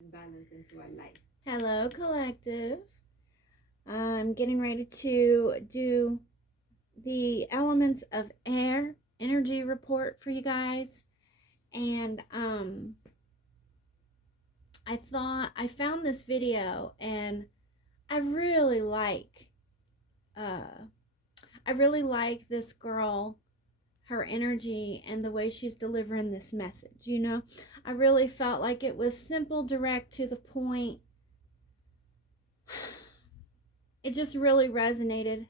balance into our life. Hello, collective. I'm getting ready to do the elements of air energy report for you guys. And I found this video and I really like this girl, her energy and the way she's delivering this message, I really felt like it was simple, direct, to the point. It just really resonated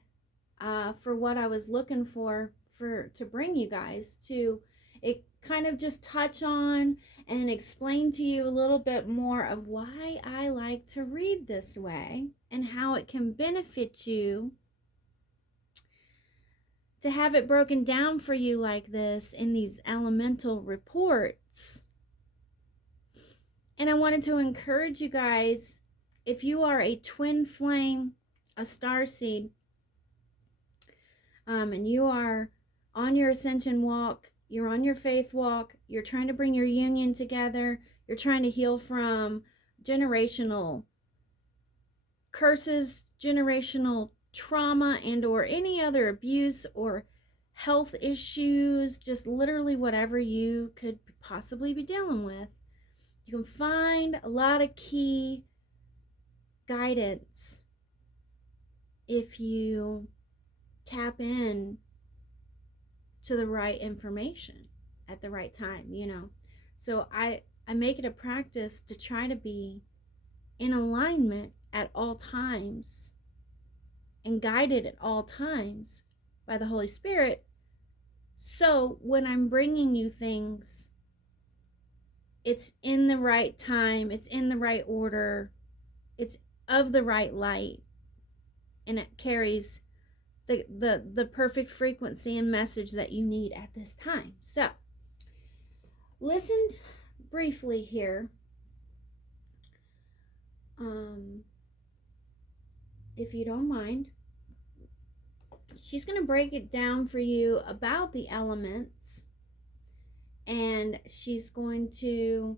for what I was looking for to bring you guys to. It kind of just touch on and explain to you a little bit more of why I like to read this way and how it can benefit you to have it broken down for you like this in these elemental reports. And I wanted to encourage you guys, if you are a twin flame, a star seed, and you are on your ascension walk, you're on your faith walk, you're trying to bring your union together, you're trying to heal from generational curses, generational trauma, and or any other abuse or health issues, just literally whatever you could possibly be dealing with. You can find a lot of key guidance if you tap in to the right information at the right time, So I make it a practice to try to be in alignment at all times and guided at all times by the Holy Spirit. So when I'm bringing you things, it's in the right time, it's in the right order, it's of the right light, and it carries the perfect frequency and message that you need at this time. So, listen briefly here. If you don't mind, she's going to break it down for you about the elements, and she's going to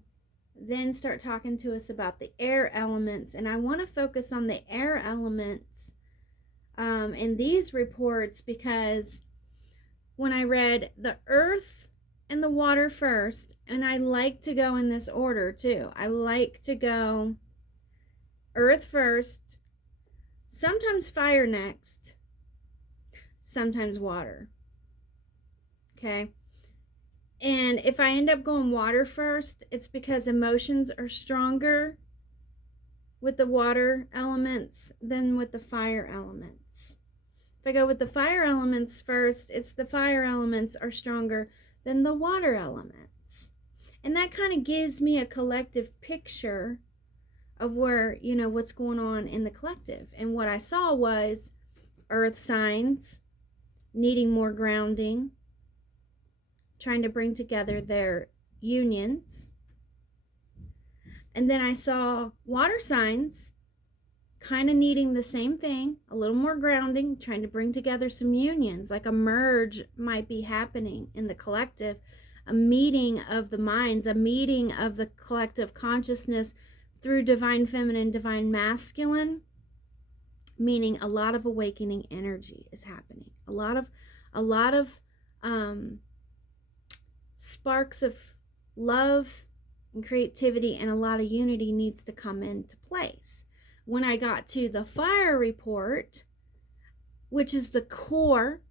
then start talking to us about the air elements. And I want to focus on the air elements in these reports, because when I read the earth and the water first, and I like to go in this order too. I like to go earth first, sometimes fire next, sometimes water. Okay? And if I end up going water first, it's because emotions are stronger with the water elements than with the fire elements. If I go with the fire elements first, it's the fire elements are stronger than the water elements. And that kind of gives me a collective picture of where, what's going on in the collective. And what I saw was earth signs needing more grounding, trying to bring together their unions. And then I saw water signs kind of needing the same thing, a little more grounding, trying to bring together some unions, like a merge might be happening in the collective, a meeting of the minds, a meeting of the collective consciousness through divine feminine, divine masculine, meaning a lot of awakening energy is happening. A lot of sparks of love and creativity and a lot of unity needs to come into place. When I got to the fire report, which is the core,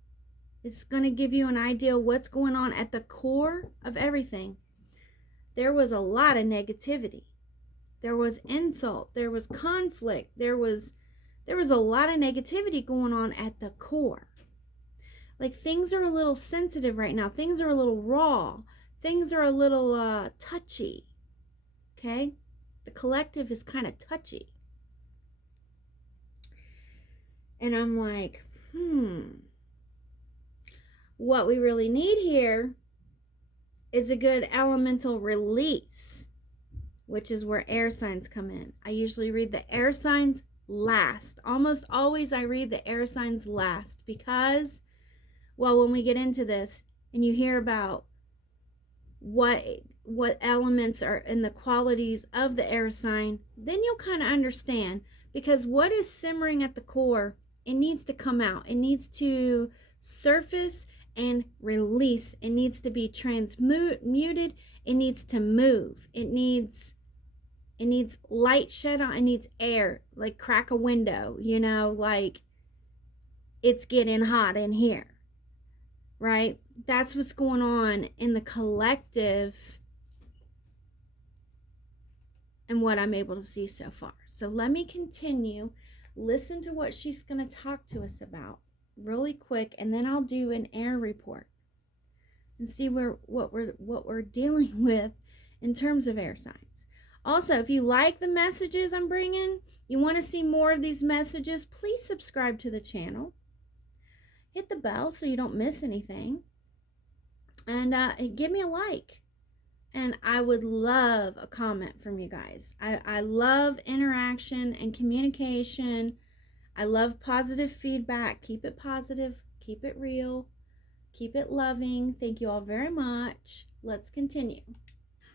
it's going to give you an idea of what's going on at the core of everything. There was a lot of negativity. There was insult. There was conflict. There was a lot of negativity going on at the core. Like, things are a little sensitive right now. Things are a little raw. Things are a little touchy. Okay? The collective is kind of touchy. And I'm like, what we really need here is a good elemental release, which is where air signs come in. I usually read the air signs last. Almost always I read the air signs last because, well, when we get into this and you hear about what what elements are in the qualities of the air sign, then you'll kind of understand, because what is simmering at the core, it needs to come out. It needs to surface and release. It needs to be transmuted. It needs to move. It needs light shed on. It needs air, like crack a window, like it's getting hot in here, right? That's what's going on in the collective and what I'm able to see so far. So let me continue. Listen to what she's going to talk to us about really quick, and then I'll do an air report and see what we're dealing with in terms of air signs. Also, if you like the messages I'm bringing, you want to see more of these messages, please subscribe to the channel. Hit the bell so you don't miss anything. And give me a like. And I would love a comment from you guys. I love interaction and communication. I love positive feedback. Keep it positive. Keep it real. Keep it loving. Thank you all very much. Let's continue.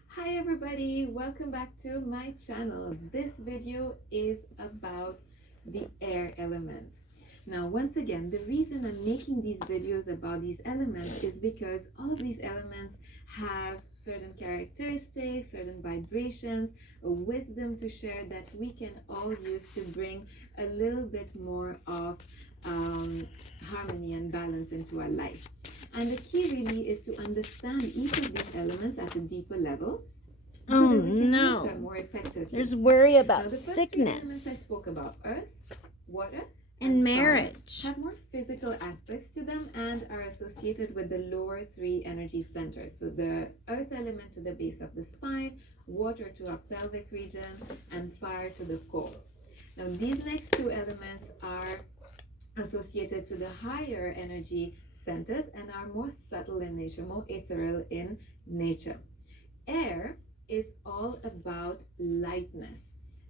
Hi everybody, welcome back to my channel. This video is about the air element. Now once again, the reason I'm making these videos about these elements is because all of these elements have certain characteristics, certain vibrations, a wisdom to share that we can all use to bring a little bit more of harmony and balance into our life. And the key really is to understand each of these elements at a deeper level, so that we can use them more effectively. There's worry about now, the first sickness. Three elements I spoke about, earth, water, and marriage, have more physical aspects to them and are associated with the lower three energy centers. So the earth element to the base of the spine, water to our pelvic region, and fire to the core. Now these next two elements are associated to the higher energy centers and are more subtle in nature, more ethereal in nature. Air is all about lightness,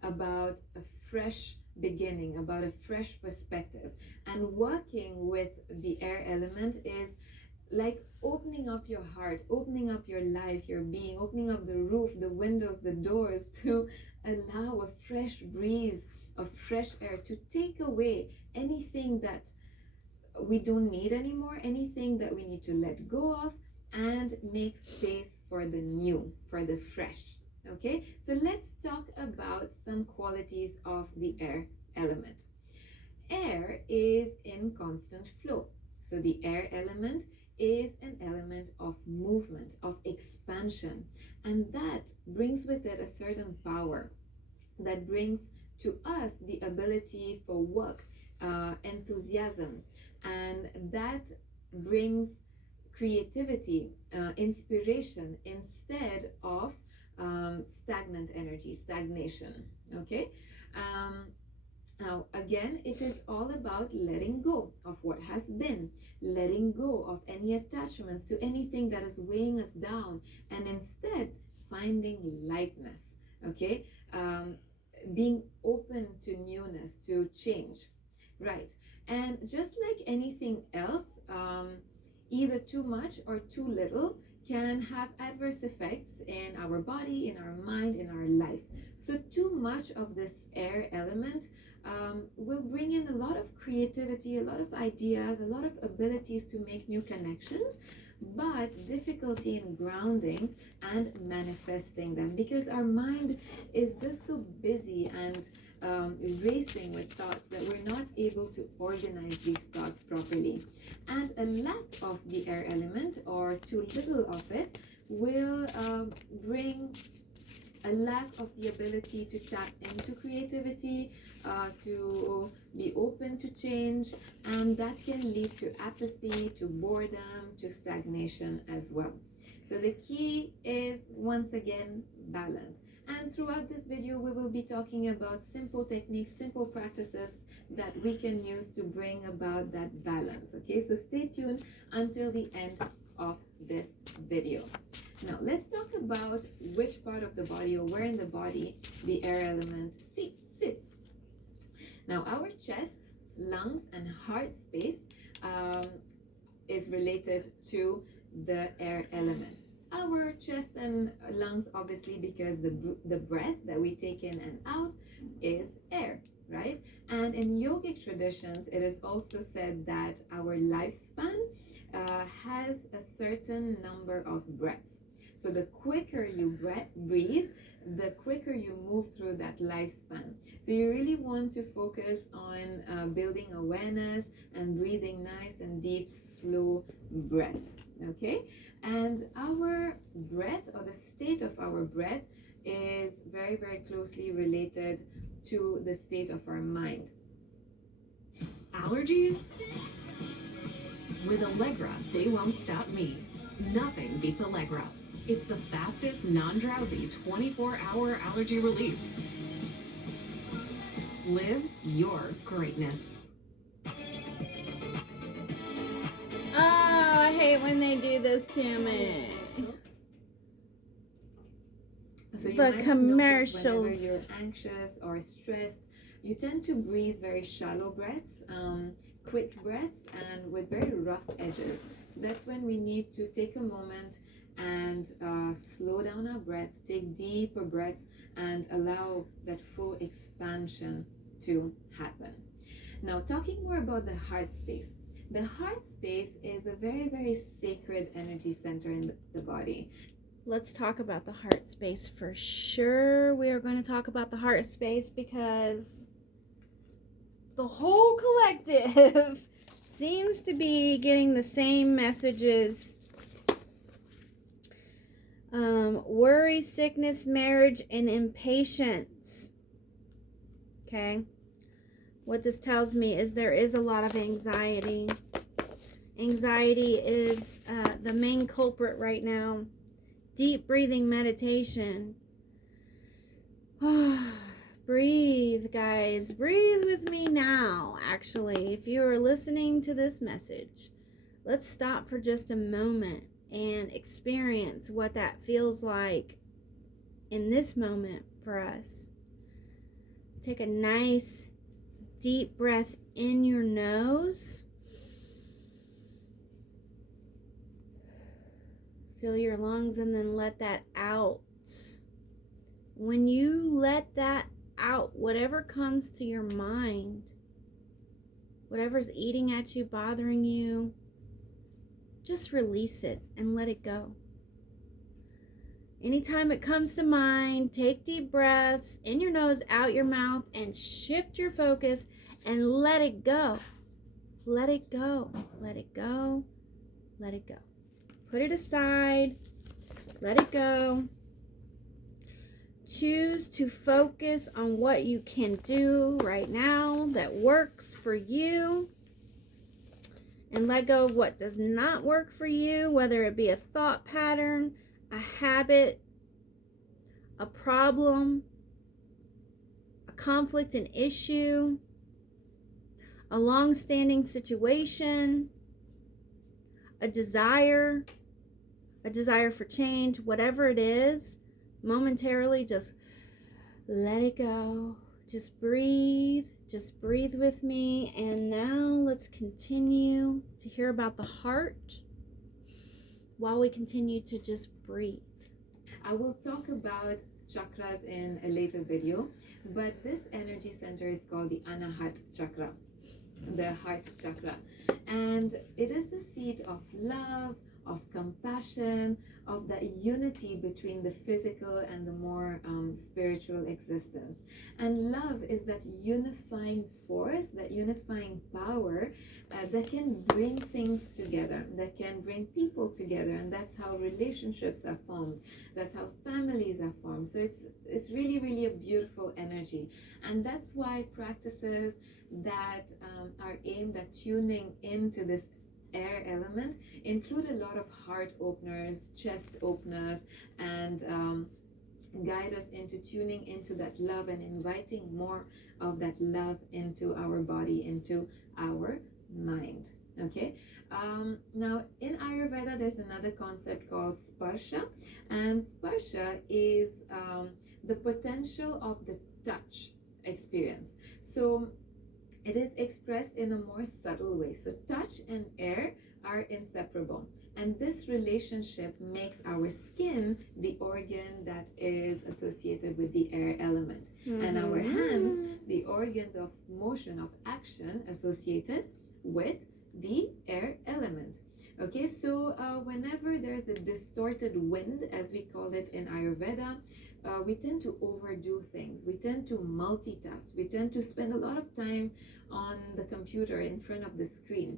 about a fresh beginning, about a fresh perspective. And working with the air element is like opening up your heart, opening up your life, your being, opening up the roof, the windows, the doors to allow a fresh breeze of fresh air to take away anything that we don't need anymore, anything that we need to let go of, and make space for the new, for the fresh. Okay, so let's talk about some qualities of the air element. Air is in constant flow. So the air element is an element of movement, of expansion, and that brings with it a certain power that brings to us the ability for work, enthusiasm, and that brings creativity, inspiration, instead of stagnant energy, stagnation. Okay. Now again, it is all about letting go of what has been, letting go of any attachments to anything that is weighing us down, and instead finding lightness. Okay. Being open to newness, to change, right? And just like anything else, either too much or too little can have adverse effects in our body, in our mind, in our life. So too much of this air element will bring in a lot of creativity, a lot of ideas, a lot of abilities to make new connections, but difficulty in grounding and manifesting them, because our mind is just so busy and racing with thoughts that we're not able to organize these thoughts properly. And a lack of the air element, or too little of it, will bring a lack of the ability to tap into creativity, to be open to change, and that can lead to apathy, to boredom, to stagnation as well. So the key is, once again, balance. And throughout this video, we will be talking about simple techniques, simple practices that we can use to bring about that balance. Okay, so stay tuned until the end of this video. Now let's talk about which part of the body, or where in the body, the air element sits. Now our chest, lungs, and heart space is related to the air element. our chest and lungs, obviously, because the breath that we take in and out is air, right? And in yogic traditions, it is also said that our lifespan has a certain number of breaths. So the quicker you breathe, the quicker you move through that lifespan. So you really want to focus on building awareness and breathing nice and deep, slow breaths. Okay, and our breath, or the state of our breath, is very, very closely related to the state of our mind. Allergies? With Allegra, they won't stop me. Nothing beats Allegra. It's the fastest, non-drowsy 24-hour allergy relief. Live your greatness. Oh, I hate when they do this to me. So you The might have noticed commercials. whenever you're anxious or stressed, you tend to breathe very shallow breaths, quick breaths, and with very rough edges. So that's when we need to take a moment and slow down our breath, take deeper breaths, and allow that full expansion to happen. Now, talking more about the heart space. The heart space is a very, very sacred energy center in the body. Let's talk about the heart space for sure. We are going to talk about the heart space because the whole collective seems to be getting the same messages. Worry, sickness, marriage, and impatience. Okay. What this tells me is there is a lot of anxiety. Anxiety is the main culprit right now. Deep breathing meditation. Breathe, guys. Breathe with me now, actually. If you are listening to this message, let's stop for just a moment and experience what that feels like in this moment for us. Take a nice deep breath in your nose. Fill your lungs and then let that out. When you let that out, whatever comes to your mind, whatever's eating at you, bothering you, just release it and let it go. Anytime it comes to mind, take deep breaths in your nose, out your mouth, and shift your focus and let it go. Let it go. Let it go. Let it go. Put it aside. Let it go. Choose to focus on what you can do right now that works for you. And let go of what does not work for you, whether it be a thought pattern, a habit, a problem, a conflict, an issue, a long-standing situation, a desire for change, whatever it is. Momentarily, just let it go. Just breathe with me. And now let's continue to hear about the heart while we continue to just breathe. I will talk about chakras in a later video, but this energy center is called the Anahat chakra, the heart chakra, and it is the seat of love, of compassion, of that unity between the physical and the more spiritual existence. And love is that unifying force, that unifying power that can bring things together, that can bring people together, and that's how relationships are formed, that's how families are formed. So it's really, really a beautiful energy, and that's why practices that are aimed at tuning into this air element include a lot of heart openers, chest openers, and guide us into tuning into that love and inviting more of that love into our body, into our mind. Okay. Now in Ayurveda, there's another concept called sparsha, and sparsha is the potential of the touch experience. So it is expressed in a more subtle way. So touch and air are inseparable. And this relationship makes our skin the organ that is associated with the air element, and our hands the organs of motion, of action, associated with the air element. Okay, so whenever there's a distorted wind, as we call it in Ayurveda, we tend to overdo things. We tend to multitask. We tend to spend a lot of time on the computer in front of the screen.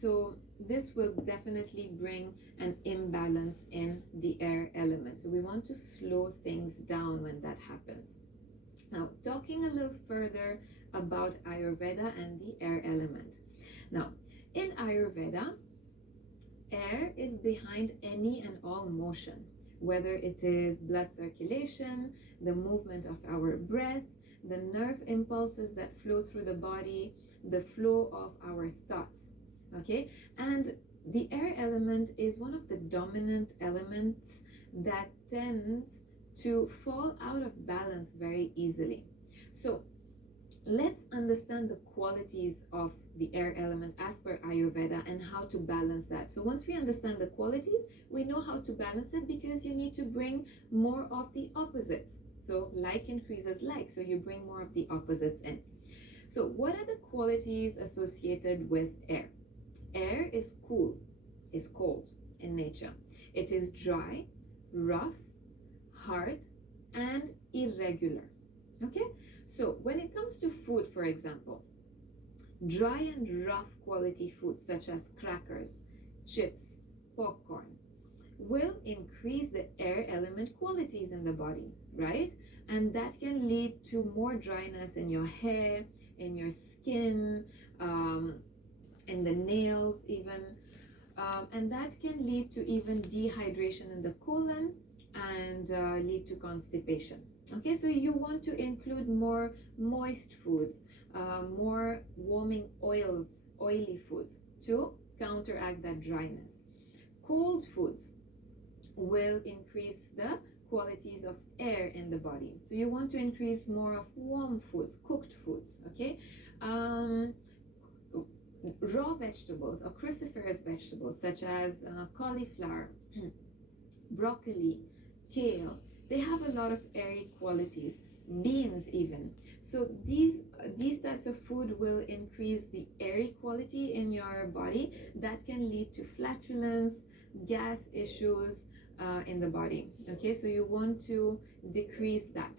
So this will definitely bring an imbalance in the air element. So we want to slow things down when that happens. Now, talking a little further about Ayurveda and the air element. Now, in Ayurveda, air is behind any and all motion, whether it is blood circulation, the movement of our breath, the nerve impulses that flow through the body, the flow of our thoughts. Okay, and the air element is one of the dominant elements that tends to fall out of balance very easily. So let's understand the qualities of the air element as per Ayurveda and how to balance that. So once we understand the qualities, we know how to balance it, because you need to bring more of the opposites. So like increases like, so you bring more of the opposites in. So what are the qualities associated with air? Air is cool, is cold in nature. It is dry, rough, hard, and irregular. Okay, so when it comes to food, for example, dry and rough quality foods such as crackers, chips, popcorn will increase the air element qualities in the body, right? And that can lead to more dryness in your hair, in your skin, in the nails even, and that can lead to even dehydration in the colon and lead to constipation. Okay, so you want to include more moist foods, more warming oils, oily foods to counteract that dryness. Cold foods will increase the qualities of air in the body. So you want to increase more of warm foods, cooked foods, okay? Raw vegetables or cruciferous vegetables such as cauliflower, broccoli, kale, they have a lot of airy qualities. Beans even. So these types of food will increase the airy quality in your body that can lead to flatulence, gas issues in the body. Okay, so you want to decrease that.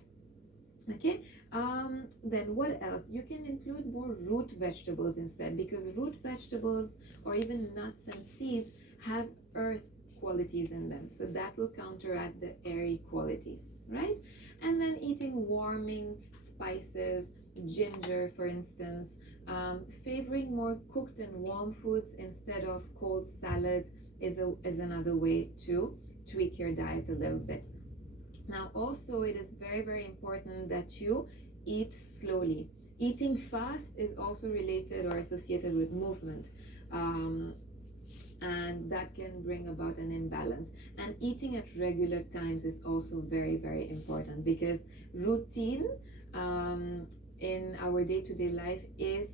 Okay, then what else? You can include more root vegetables instead, because root vegetables or even nuts and seeds have earth qualities in them, so that will counteract the airy qualities, right? And then eating warming spices, ginger for instance, favoring more cooked and warm foods instead of cold salads is another way to tweak your diet a little bit. Now also it is very, very important that you eat slowly. Eating fast is also related or associated with movement, and that can bring about an imbalance. And eating at regular times is also very, very important, because routine in our day-to-day life is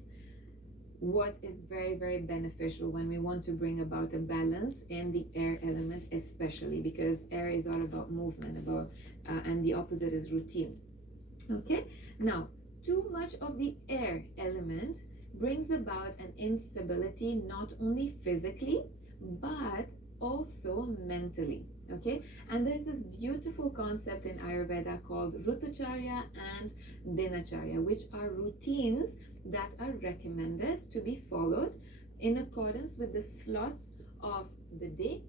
what is very, very beneficial when we want to bring about a balance in the air element, especially because air is all about movement, and the opposite is routine. Okay, now too much of the air element brings about an instability, not only physically but also mentally. Okay, and there's this beautiful concept in Ayurveda called Rutucharya and Dinacharya, which are routines that are recommended to be followed in accordance with the slots of the day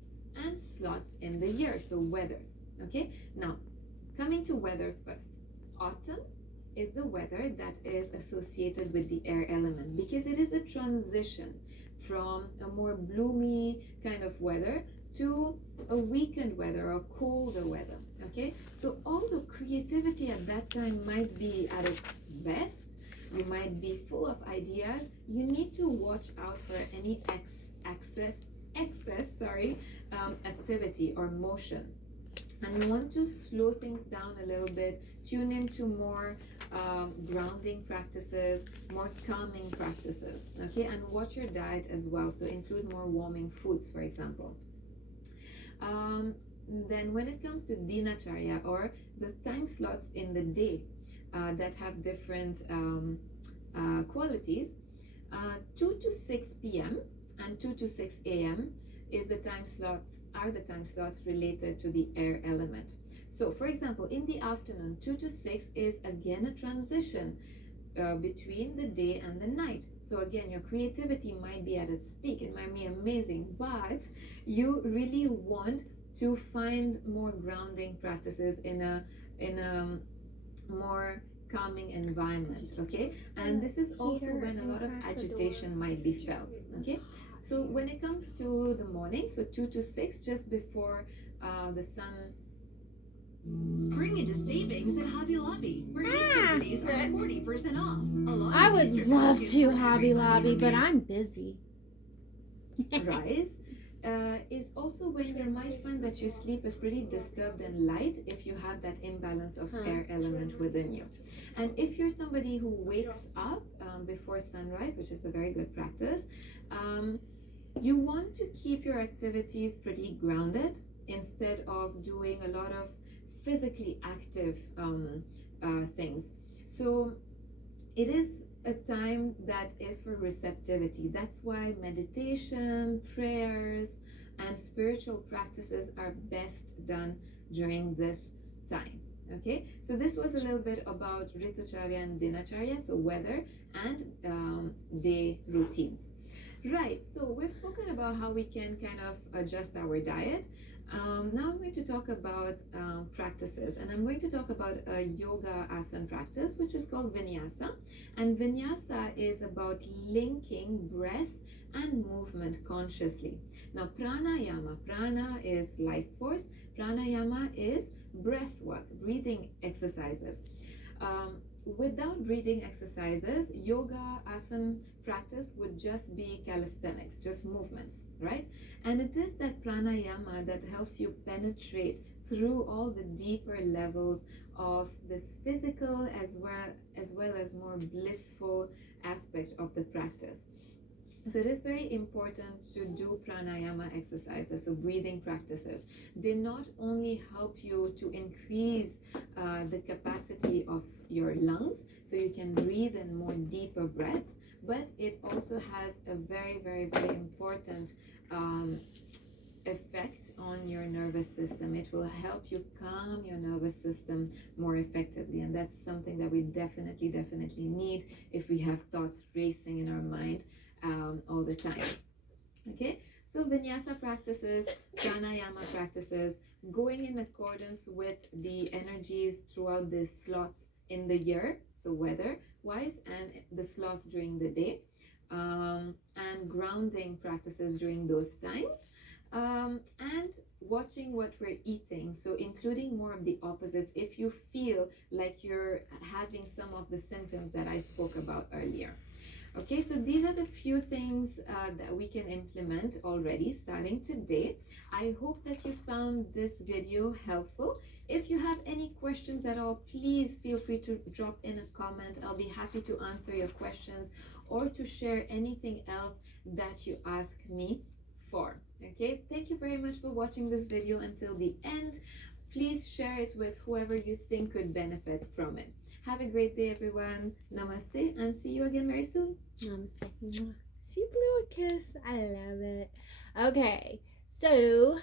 and slots in the year, so weathers. Okay, now coming to weathers first. Autumn is the weather that is associated with the air element, because it is a transition from a more bloomy kind of weather to a weakened weather or colder weather. Okay, so all the creativity at that time might be at its best. You might be full of ideas. You need to watch out for any excess activity or motion, and you want to slow things down a little bit tune into more grounding practices, more calming practices, okay? And watch your diet as well. So include more warming foods, for example. Then when it comes to dinacharya, or the time slots in the day that have different qualities, 2 to 6 p.m. and 2 to 6 a.m. is the time slots are the time slots related to the air element. So for example, in the afternoon, 2 to 6 is again a transition between the day and the night. So again, your creativity might be at its peak, it might be amazing, but you really want to find more grounding practices in a more calming environment, okay? And this is also when a lot of agitation might be felt, okay? So when it comes to the morning, so 2 to 6, just before the sun. Spring into savings at Hobby Lobby, where Easter goodies are 40% off. Along I with would Easter love baskets to for Hobby everybody Lobby, in the but family. I'm busy. Rise is also when you might find that your sleep is pretty disturbed and light if you have that imbalance of air element within you. And if you're somebody who wakes up before sunrise, which is a very good practice, you want to keep your activities pretty grounded instead of doing a lot of physically active things. So it is a time that is for receptivity. That's why meditation, prayers, and spiritual practices are best done during this time. Okay, so this was a little bit about Ritucharya and Dinacharya, so weather and day routines. Right, so we've spoken about how we can kind of adjust our diet. Now I'm going to talk about practices, and I'm going to talk about a yoga asana practice, which is called vinyasa. And vinyasa is about linking breath and movement consciously. Now, prana is life force, pranayama is breath work, breathing exercises. Without breathing exercises, yoga asana practice would just be calisthenics, just movements, right? And it is that pranayama that helps you penetrate through all the deeper levels of this physical as well as more blissful aspect of the practice. So it is very important to do pranayama exercises, so breathing practices. They not only help you to increase the capacity of your lungs, so you can breathe in more deeper breaths, but it also has a very, very, very important effect on your nervous system. It will help you calm your nervous system more effectively, and that's something that we definitely need if we have thoughts racing in our mind all the time. Okay, so vinyasa practices, pranayama practices, going in accordance with the energies throughout the slots in the year, so weather wise, and the slots during the day, and grounding practices during those times, and watching what we're eating, so including more of the opposites if you feel like you're having some of the symptoms that I spoke about earlier. Okay, so these are the few things that we can implement already starting today. I hope that you found this video helpful. If you have any questions at all, please feel free to drop in a comment. I'll be happy to answer your questions or to share anything else that you ask me for. Okay, thank you very much for watching this video until the end. Please share it with whoever you think could benefit from it. Have a great day, everyone. Namaste, and see you again very soon. Namaste. She blew a kiss. I love it. Okay, so,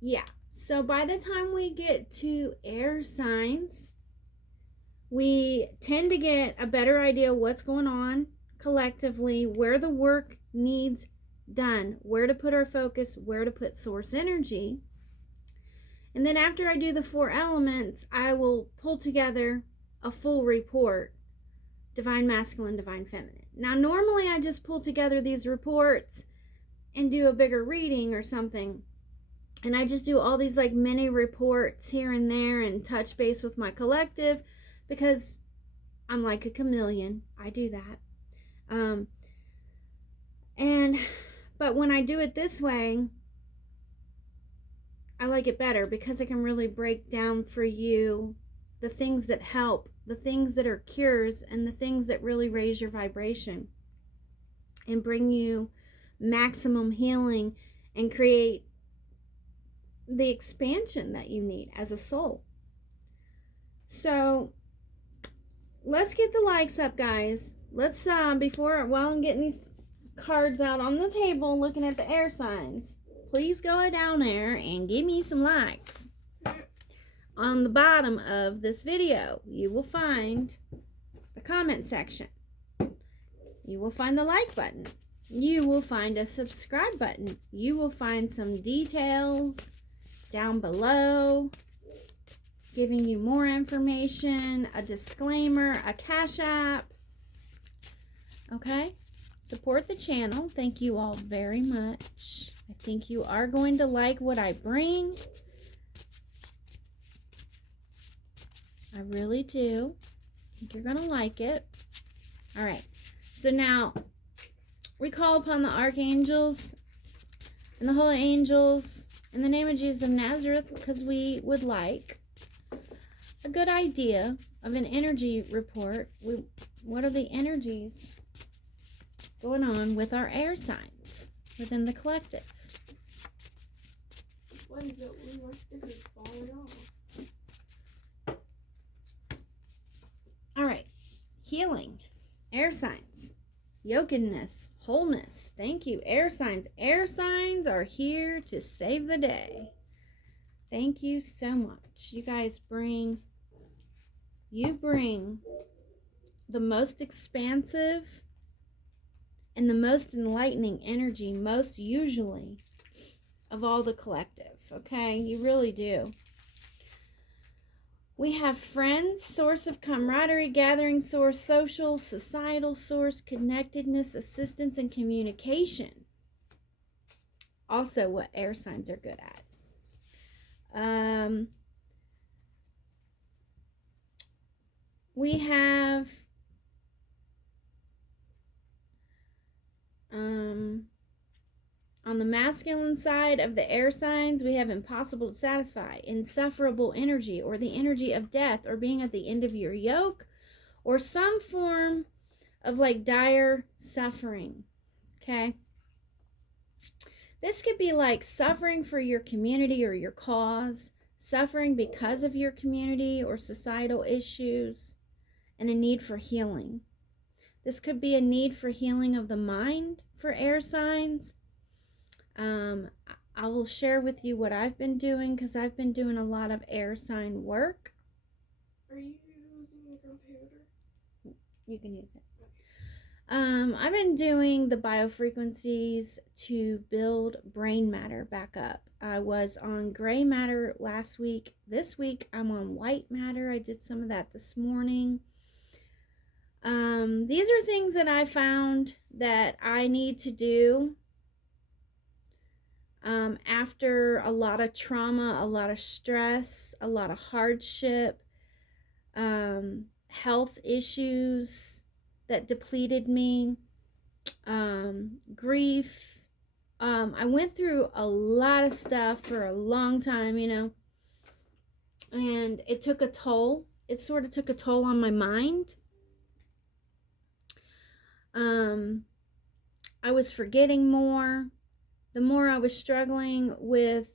yeah. So by the time we get to air signs, we tend to get a better idea of what's going on collectively, where the work needs done, where to put our focus, where to put source energy. And then after I do the 4 elements, I will pull together a full report, divine masculine, divine feminine. Now, normally I just pull together these reports and do a bigger reading or something. And I just do all these like mini reports here and there and touch base with my collective because I'm like a chameleon. I do that. But when I do it this way, I like it better because it can really break down for you the things that help, the things that are cures, and the things that really raise your vibration and bring you maximum healing and create the expansion that you need as a soul. So let's get the likes up, guys. Let's while I'm getting these cards out on the table looking at the air signs, please go down there and give me some likes. On the bottom of this video, you will find the comment section. You will find the like button. You will find a subscribe button. You will find some details down below, giving you more information, a disclaimer, a Cash App. Okay? Support the channel. Thank you all very much. I think you are going to like what I bring. I really do. I think you're going to like it. All right. So now, we call upon the archangels and the holy angels in the name of Jesus of Nazareth because we would like a good idea of an energy report. What are the energies going on with our air signs within the collective? What is it? My sticker's falling off. All right. Healing. Air signs. Yokedness. Wholeness. Thank you. Air signs. Air signs are here to save the day. Thank you so much. You guys bring the most expansive and the most enlightening energy, most usually, of all the collective. Okay? You really do. We have friends, source of camaraderie, gathering source, social, societal source, connectedness, assistance, and communication. Also what air signs are good at. We have on the masculine side of the air signs, we have impossible to satisfy, insufferable energy, or the energy of death, or being at the end of your yoke, or some form of like dire suffering. Okay? This could be like suffering for your community or your cause, suffering because of your community or societal issues, and a need for healing. This could be a need for healing of the mind for air signs. I will share with you what I've been doing because I've been doing a lot of air sign work. Are you using your computer? You can use it. I've been doing the biofrequencies to build brain matter back up. I was on gray matter last week. This week I'm on white matter. I did some of that this morning. These are things that I found that I need to do after a lot of trauma, a lot of stress, a lot of hardship, health issues that depleted me, grief. I went through a lot of stuff for a long time, you know, and it took a toll. It sort of took a toll on my mind. I was forgetting more. The more I was struggling with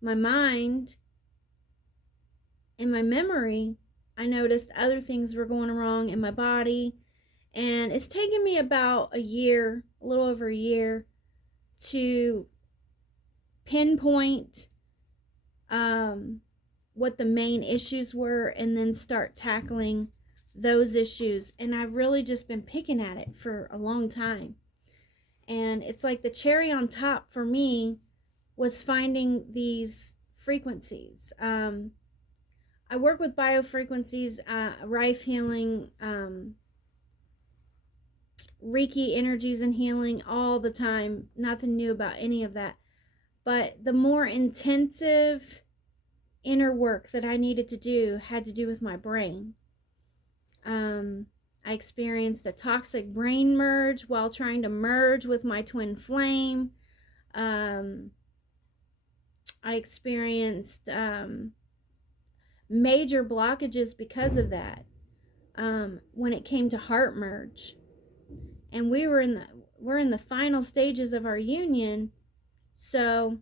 my mind and my memory, I noticed other things were going wrong in my body. And it's taken me about a year, a little over a year, to pinpoint what the main issues were and then start tackling those issues. And I've really just been picking at it for a long time. And it's like the cherry on top for me was finding these frequencies. I work with biofrequencies, Rife healing, Reiki energies and healing all the time. Nothing new about any of that. But the more intensive inner work that I needed to do had to do with my brain. I experienced a toxic brain merge while trying to merge with my twin flame. I experienced major blockages because of that. When it came to heart merge, and we're in the final stages of our union, so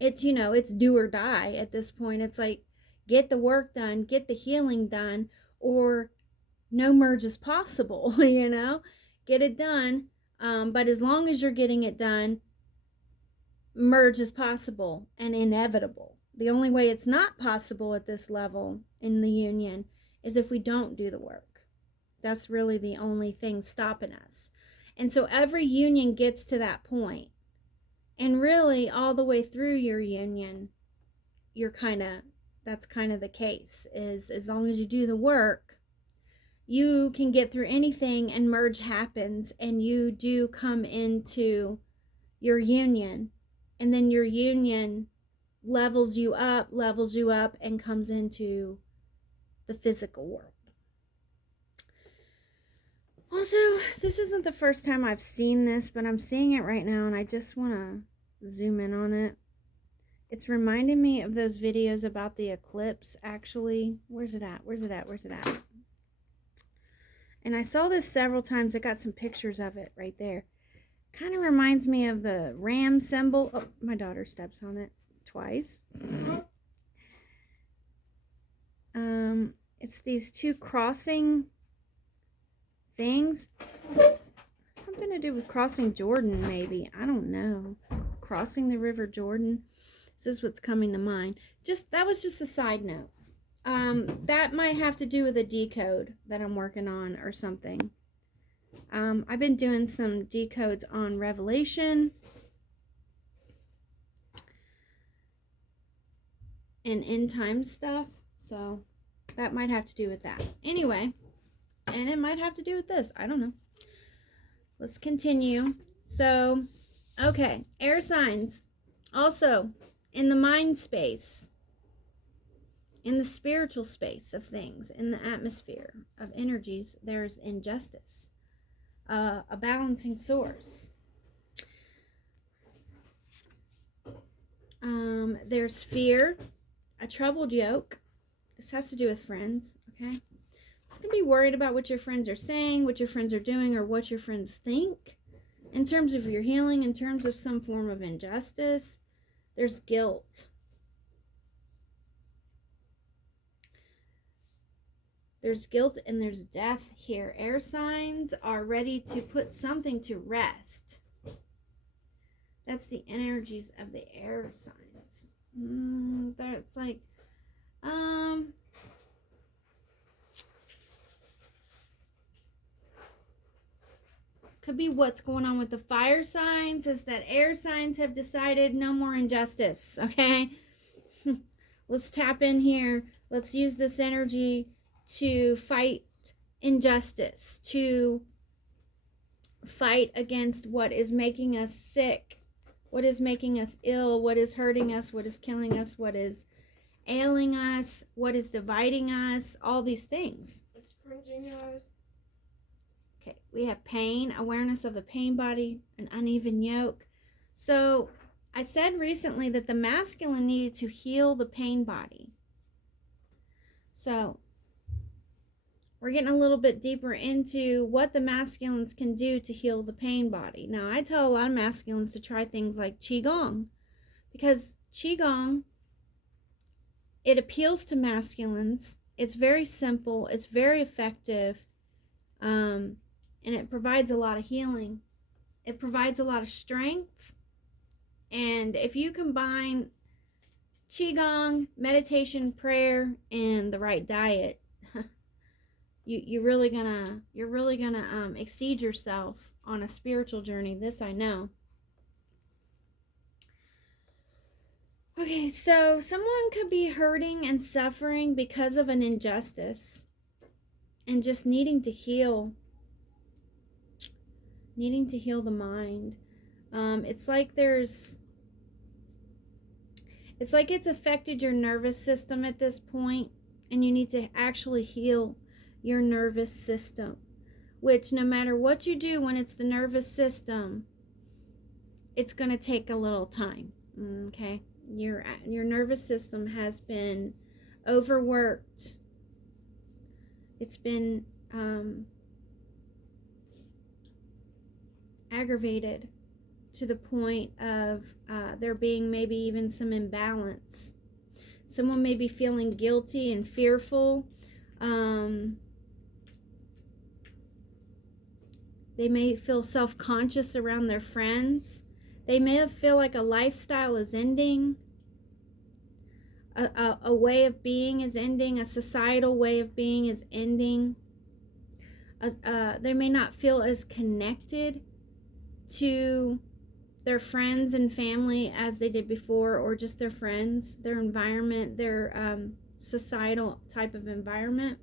it's it's do or die at this point. It's like, get the work done, get the healing done, or no merge is possible. Get it done, but as long as you're getting it done, merge is possible and inevitable. The only way it's not possible at this level in the union is if we don't do the work. That's really the only thing stopping us. And so every union gets to that point. And really, all the way through your union, that's kind of the case, is as long as you do the work, you can get through anything and merge happens, and you do come into your union, and then your union levels you up, and comes into the physical world. Also, this isn't the first time I've seen this, but I'm seeing it right now, and I just want to zoom in on it. It's reminding me of those videos about the eclipse, actually. Where's it at? And I saw this several times. I got some pictures of it right there. Kind of reminds me of the ram symbol. Oh, my daughter steps on it twice. It's these two crossing things. Something to do with crossing Jordan, maybe. I don't know. Crossing the River Jordan. This is what's coming to mind. That was just a side note. That might have to do with a decode that I'm working on or something. I've been doing some decodes on Revelation and end time stuff, so that might have to do with that. Anyway, and it might have to do with this. I don't know. Let's continue. So, okay, air signs. Also, in the mind space, in the spiritual space of things, in the atmosphere of energies, there's injustice, a balancing source. There's fear, a troubled yoke. This has to do with friends, okay? It's going to be worried about what your friends are saying, what your friends are doing, or what your friends think. In terms of your healing, in terms of some form of injustice, there's guilt. There's guilt and there's death here. Air signs are ready to put something to rest. That's the energies of the air signs. That's like, could be what's going on with the fire signs, is that air signs have decided no more injustice, okay? Let's tap in here. Let's use this energy to fight injustice, to fight against what is making us sick, what is making us ill, what is hurting us, what is killing us, what is ailing us, what is dividing us, all these things. It's cringing us. Okay, we have pain, awareness of the pain body, an uneven yoke. So I said recently that the masculine needed to heal the pain body. So we're getting a little bit deeper into what the masculines can do to heal the pain body. Now, I tell a lot of masculines to try things like Qigong, because Qigong, it appeals to masculines. It's very simple. It's very effective. And it provides a lot of healing. It provides a lot of strength. And if you combine Qigong, meditation, prayer, and the right diet, you're really gonna exceed yourself on a spiritual journey. This I know. Okay, so someone could be hurting and suffering because of an injustice and just needing to heal the mind. It's like it's affected your nervous system at this point, and you need to actually heal your nervous system, which no matter what you do when it's the nervous system, it's going to take a little time, Okay, your nervous system has been overworked. It's been aggravated to the point of there being maybe even some imbalance. Someone may be feeling guilty and fearful. They may feel self-conscious around their friends. They may feel like a lifestyle is ending. A way of being is ending. A societal way of being is ending. They may not feel as connected to their friends and family as they did before, or just their friends, their environment, their societal type of environment.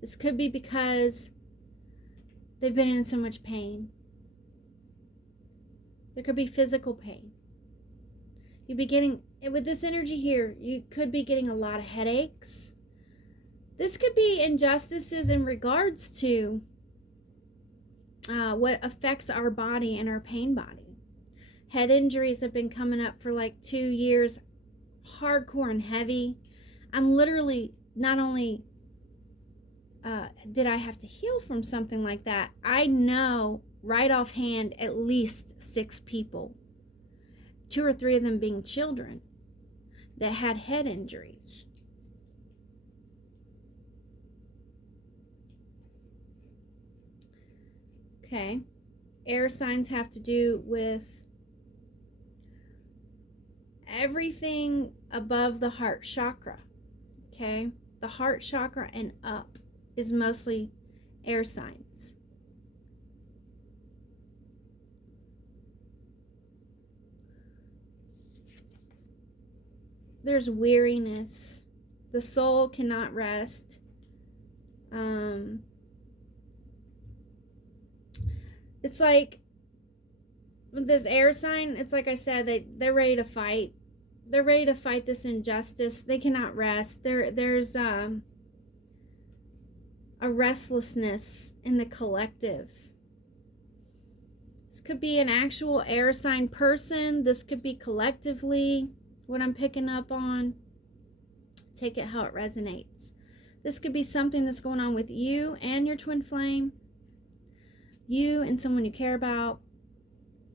This could be because they've been in so much pain. There could be physical pain. You'd be getting, with this energy here, you could be getting a lot of headaches. This could be injustices in regards to what affects our body and our pain body. Head injuries have been coming up for like 2 years, hardcore and heavy. I'm literally, not only did I have to heal from something like that, I know right offhand at least 6 people, 2 or 3 of them being children, that had head injuries. Okay, air signs have to do with everything above the heart chakra. Okay, the heart chakra and up is mostly air signs. There's weariness. The soul cannot rest. It's like with this air sign, it's like I said, they're ready to fight. They're ready to fight this injustice. They cannot rest. There's a restlessness in the collective. This could be an actual air sign person. This could be collectively what I'm picking up on. Take it how it resonates. This could be something that's going on with you and your twin flame. You and someone you care about.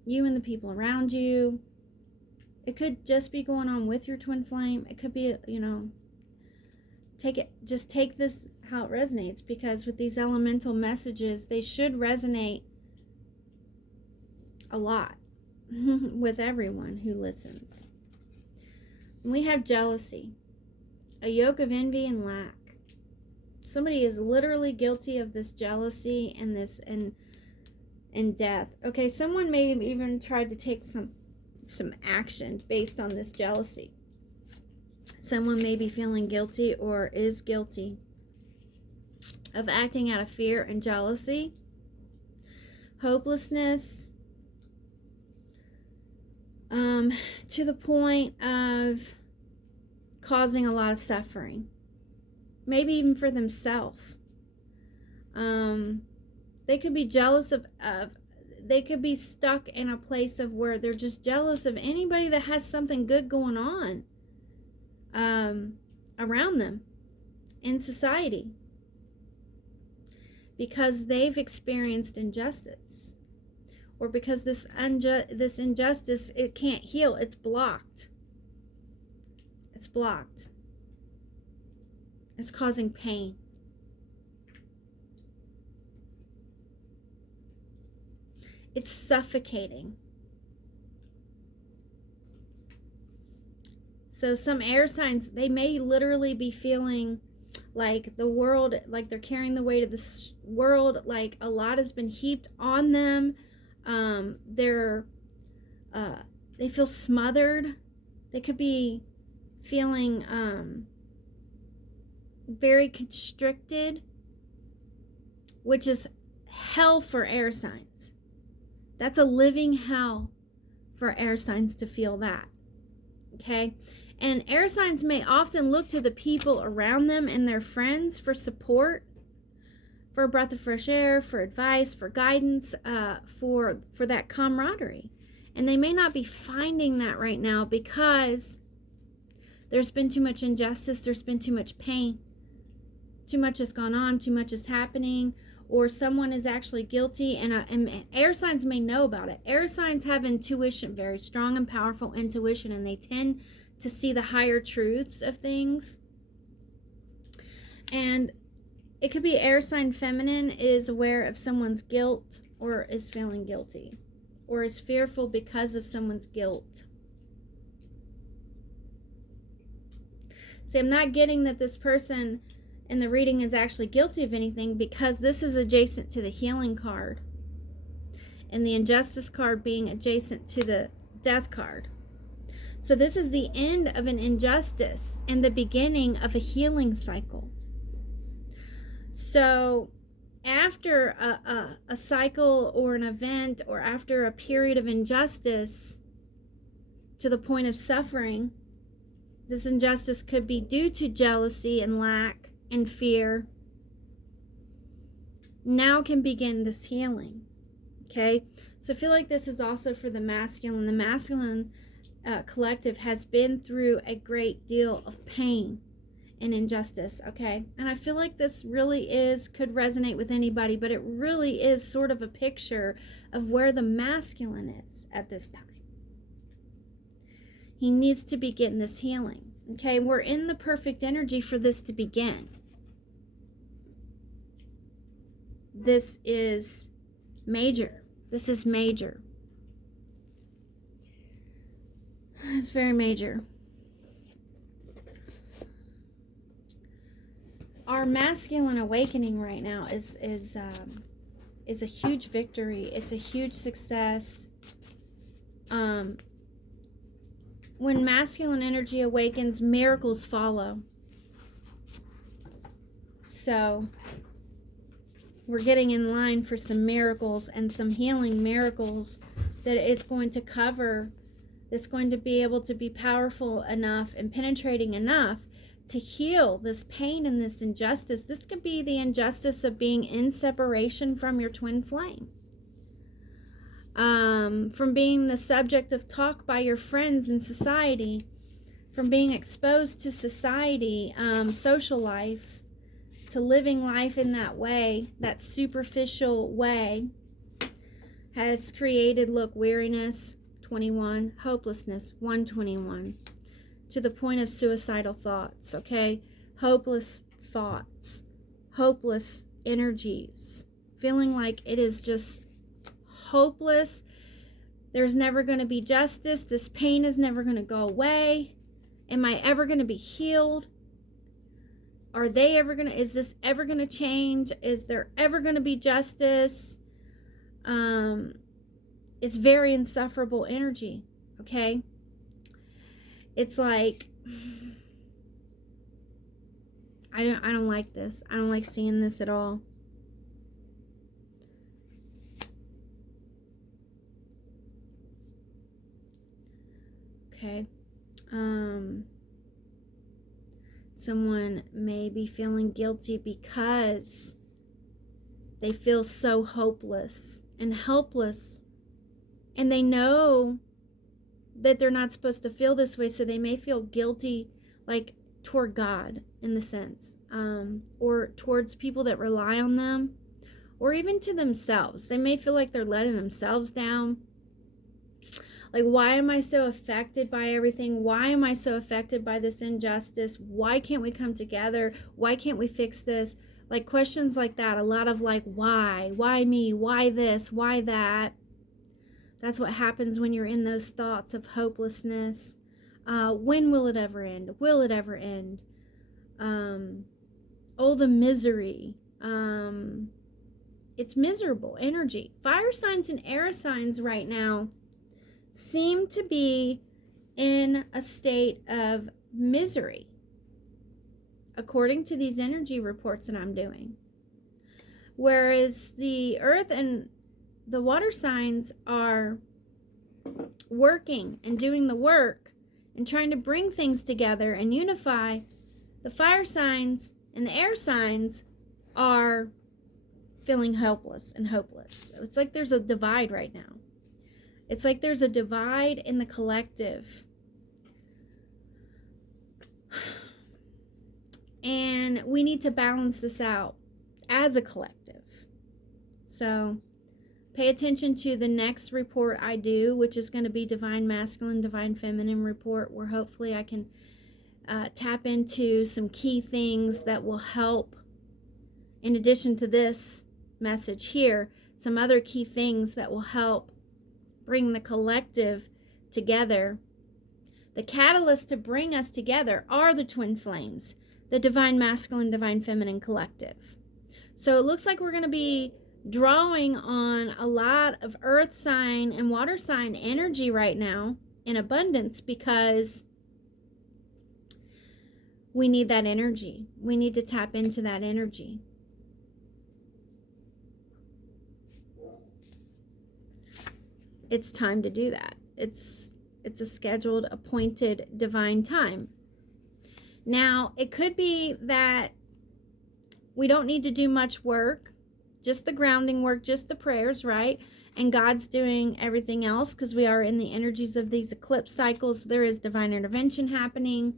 You and the people around you. It could just be going on with your twin flame. It could be, just take this how it resonates, because with these elemental messages, they should resonate a lot with everyone who listens. And we have jealousy, a yoke of envy and lack. Somebody is literally guilty of this jealousy and this and death. Okay, someone may have even tried to take some action based on this jealousy. Someone may be feeling guilty or is guilty of acting out of fear and jealousy, hopelessness, to the point of causing a lot of suffering, maybe even for themselves. They could be jealous of they could be stuck in a place of where they're just jealous of anybody that has something good going on around them in society, because they've experienced injustice, or because this injustice, it can't heal. It's blocked. It's blocked. It's causing pain. It's suffocating. So some air signs, they may literally be feeling like the world, like they're carrying the weight of this world, like a lot has been heaped on them. They feel smothered. They could be feeling very constricted, which is hell for air signs. That's a living hell for air signs to feel that. Okay? And air signs may often look to the people around them and their friends for support, for a breath of fresh air, for advice, for guidance, for that camaraderie. And they may not be finding that right now because there's been too much injustice, there's been too much pain, too much has gone on, too much is happening, or someone is actually guilty, and air signs may know about it. Air signs have intuition, very strong and powerful intuition, and they tend to see the higher truths of things. And it could be air sign feminine is aware of someone's guilt or is feeling guilty or is fearful because of someone's guilt. See, I'm not getting that this person in the reading is actually guilty of anything because this is adjacent to the healing card and the injustice card being adjacent to the death card. So this is the end of an injustice and the beginning of a healing cycle. So after a cycle or an event or after a period of injustice to the point of suffering, this injustice could be due to jealousy and lack and fear. Now can begin this healing. Okay? So I feel like this is also for the masculine. The masculine collective has been through a great deal of pain and injustice, okay? And I feel like this really could resonate with anybody, but it really is sort of a picture of where the masculine is at this time. He needs to be getting this healing, okay? We're in the perfect energy for this to begin. This is major. This is major. It's very major. Our masculine awakening right now is a huge victory. It's a huge success. When masculine energy awakens, miracles follow. So we're getting in line for some miracles and some healing miracles that is going to cover, that's going to be able to be powerful enough and penetrating enough to heal this pain and this injustice. This could be the injustice of being in separation from your twin flame. From being the subject of talk by your friends in society, from being exposed to society, social life, to living life in that way, that superficial way, has created, look, weariness, 21, hopelessness, 121. To the point of suicidal thoughts, okay? Hopeless thoughts, hopeless energies, feeling like it is just hopeless. There's never going to be justice. This pain is never going to go away. Am I ever going to be healed? Are they ever going to, is this ever going to change? Is there ever going to be justice? It's very insufferable energy, okay? It's like, I don't like this. I don't like seeing this at all. Okay. Someone may be feeling guilty because they feel so hopeless and helpless, and they know that they're not supposed to feel this way, so they may feel guilty, like toward God in the sense, or towards people that rely on them, or even to themselves. They may feel like they're letting themselves down. Like, why am I so affected by everything? Why am I so affected by this injustice? Why can't we come together? Why can't we fix this? Like, questions like that. A lot of like, why? Why me? Why this? Why that? That's what happens when you're in those thoughts of hopelessness. When will it ever end? Will it ever end? Oh, the misery. It's miserable energy. Fire signs and air signs right now seem to be in a state of misery, according to these energy reports that I'm doing. Whereas the earth and the water signs are working and doing the work and trying to bring things together and unify, the fire signs and the air signs are feeling helpless and hopeless. So it's like there's a divide right now. It's like there's a divide in the collective. And we need to balance this out as a collective. So pay attention to the next report I do, which is going to be Divine Masculine, Divine Feminine report, where hopefully I can tap into some key things that will help, in addition to this message here, some other key things that will help bring the collective together. The catalyst to bring us together are the twin flames, the Divine Masculine, Divine Feminine collective. So it looks like we're going to be drawing on a lot of earth sign and water sign energy right now in abundance, because we need that energy. We need to tap into that energy. It's time to do that. It's a scheduled, appointed, divine time. Now, it could be that we don't need to do much work, just the grounding work, just the prayers, right? And God's doing everything else, because we are in the energies of these eclipse cycles. There is divine intervention happening.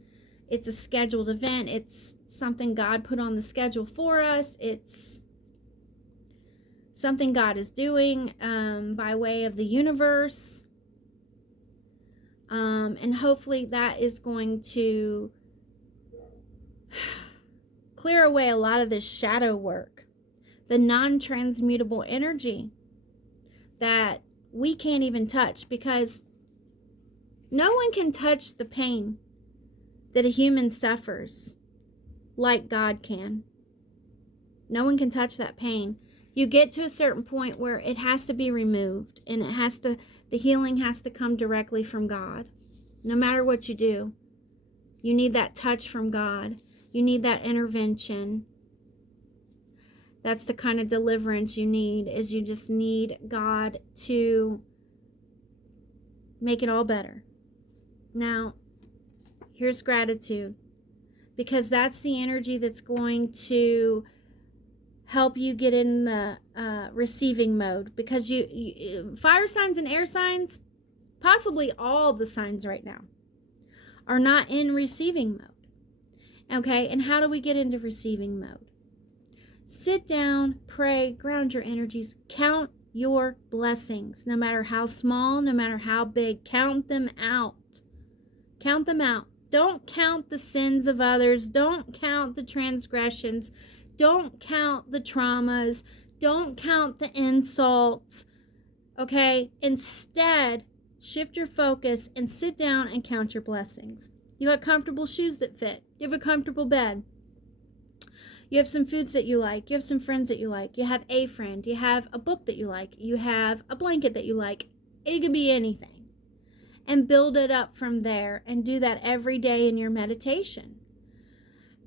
It's a scheduled event. It's something God put on the schedule for us. It's something God is doing by way of the universe. And hopefully that is going to clear away a lot of this shadow work, the non-transmutable energy that we can't even touch, because no one can touch the pain that a human suffers like God can. No one can touch that pain. You get to a certain point where it has to be removed, and the healing has to come directly from God. No matter what you do, you need that touch from God. You need that intervention. That's the kind of deliverance you need, is you just need God to make it all better. Now, here's gratitude, because that's the energy that's going to help you get in the receiving mode, because you fire signs and air signs, possibly all the signs right now, are not in receiving mode. Okay, and how do we get into receiving mode? Sit down, pray, ground your energies, count your blessings, no matter how small, no matter how big. Count them out. Count them out. Don't count the sins of others. Don't count the transgressions. Don't count the traumas. Don't count the insults. Okay? Instead, shift your focus and sit down and count your blessings. You got comfortable shoes that fit. You have a comfortable bed. You have some foods that you like. You have some friends that you like. You have a friend. You have a book that you like. You have a blanket that you like. It can be anything. And build it up from there, and do that every day in your meditation.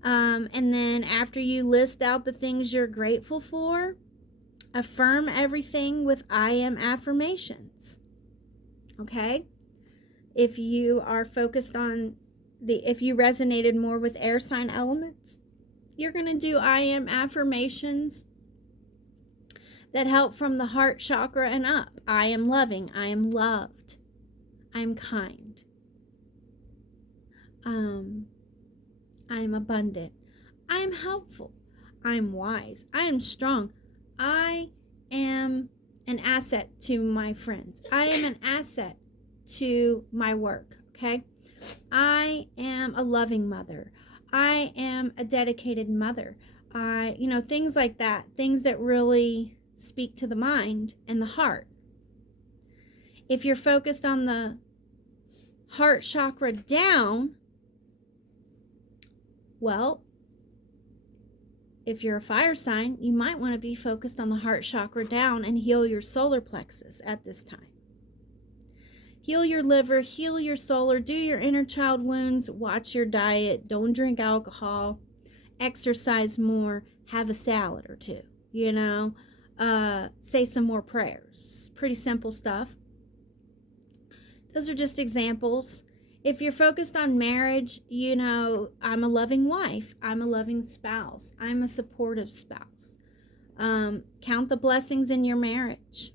And then after you list out the things you're grateful for, affirm everything with I am affirmations. Okay? If you are focused on if you resonated more with air sign elements, you're going to do I am affirmations that help from the heart chakra and up. I am loving. I am loved. I am kind. I am abundant. I am helpful. I am wise. I am strong. I am an asset to my friends. I am an asset to my work. Okay? I am a loving mother. I am a dedicated mother. Things like that. Things that really speak to the mind and the heart. If you're focused on the heart chakra down, well, if you're a fire sign, you might want to be focused on the heart chakra down and heal your solar plexus at this time. Heal your liver, heal your solar, do your inner child wounds, watch your diet, don't drink alcohol, exercise more, have a salad or two, say some more prayers. Pretty simple stuff. Those are just examples. If you're focused on marriage, I'm a loving wife, I'm a loving spouse, I'm a supportive spouse. Count the blessings in your marriage.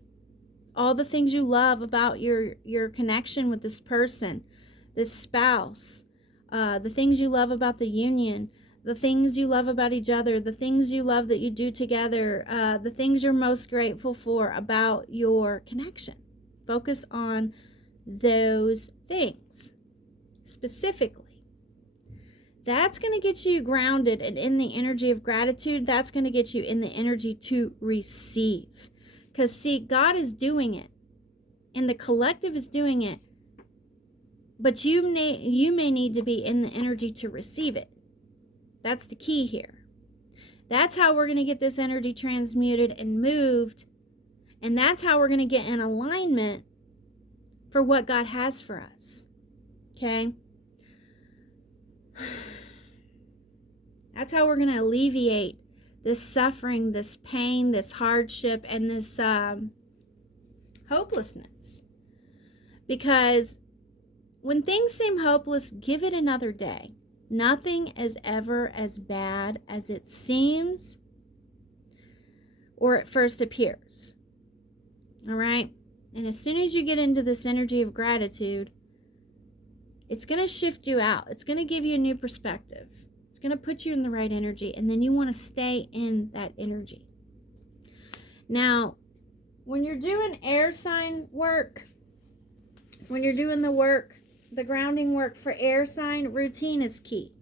all the things you love about your connection with this person, this spouse, the things you love about the union, the things you love about each other, the things you love that you do together, the things you're most grateful for about your connection. Focus on those things specifically. That's going to get you grounded and in the energy of gratitude. That's going to get you in the energy to receive. Because, see, God is doing it, and the collective is doing it, but you may need to be in the energy to receive it. That's the key here. That's how we're going to get this energy transmuted and moved, and that's how we're going to get in alignment for what God has for us. Okay? That's how we're going to alleviate this suffering, this pain, this hardship, and this hopelessness. Because when things seem hopeless, give it another day. Nothing is ever as bad as it seems or at first appears. All right? And as soon as you get into this energy of gratitude, it's going to shift you out. It's going to give you a new perspective. Going to put you in the right energy, and then you want to stay in that energy. Now, when you're doing air sign work, when you're doing the work, the grounding work for air sign, routine is key.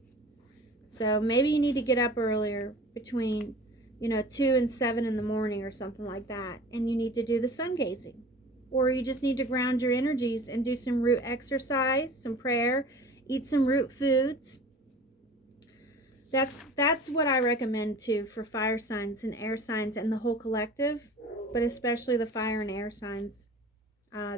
So maybe you need to get up earlier, between 2 and 7 in the morning or something like that, and you need to do the sun gazing, or you just need to ground your energies and do some root exercise, some prayer, eat some root foods. That's what I recommend too for fire signs and air signs and the whole collective, but especially the fire and air signs.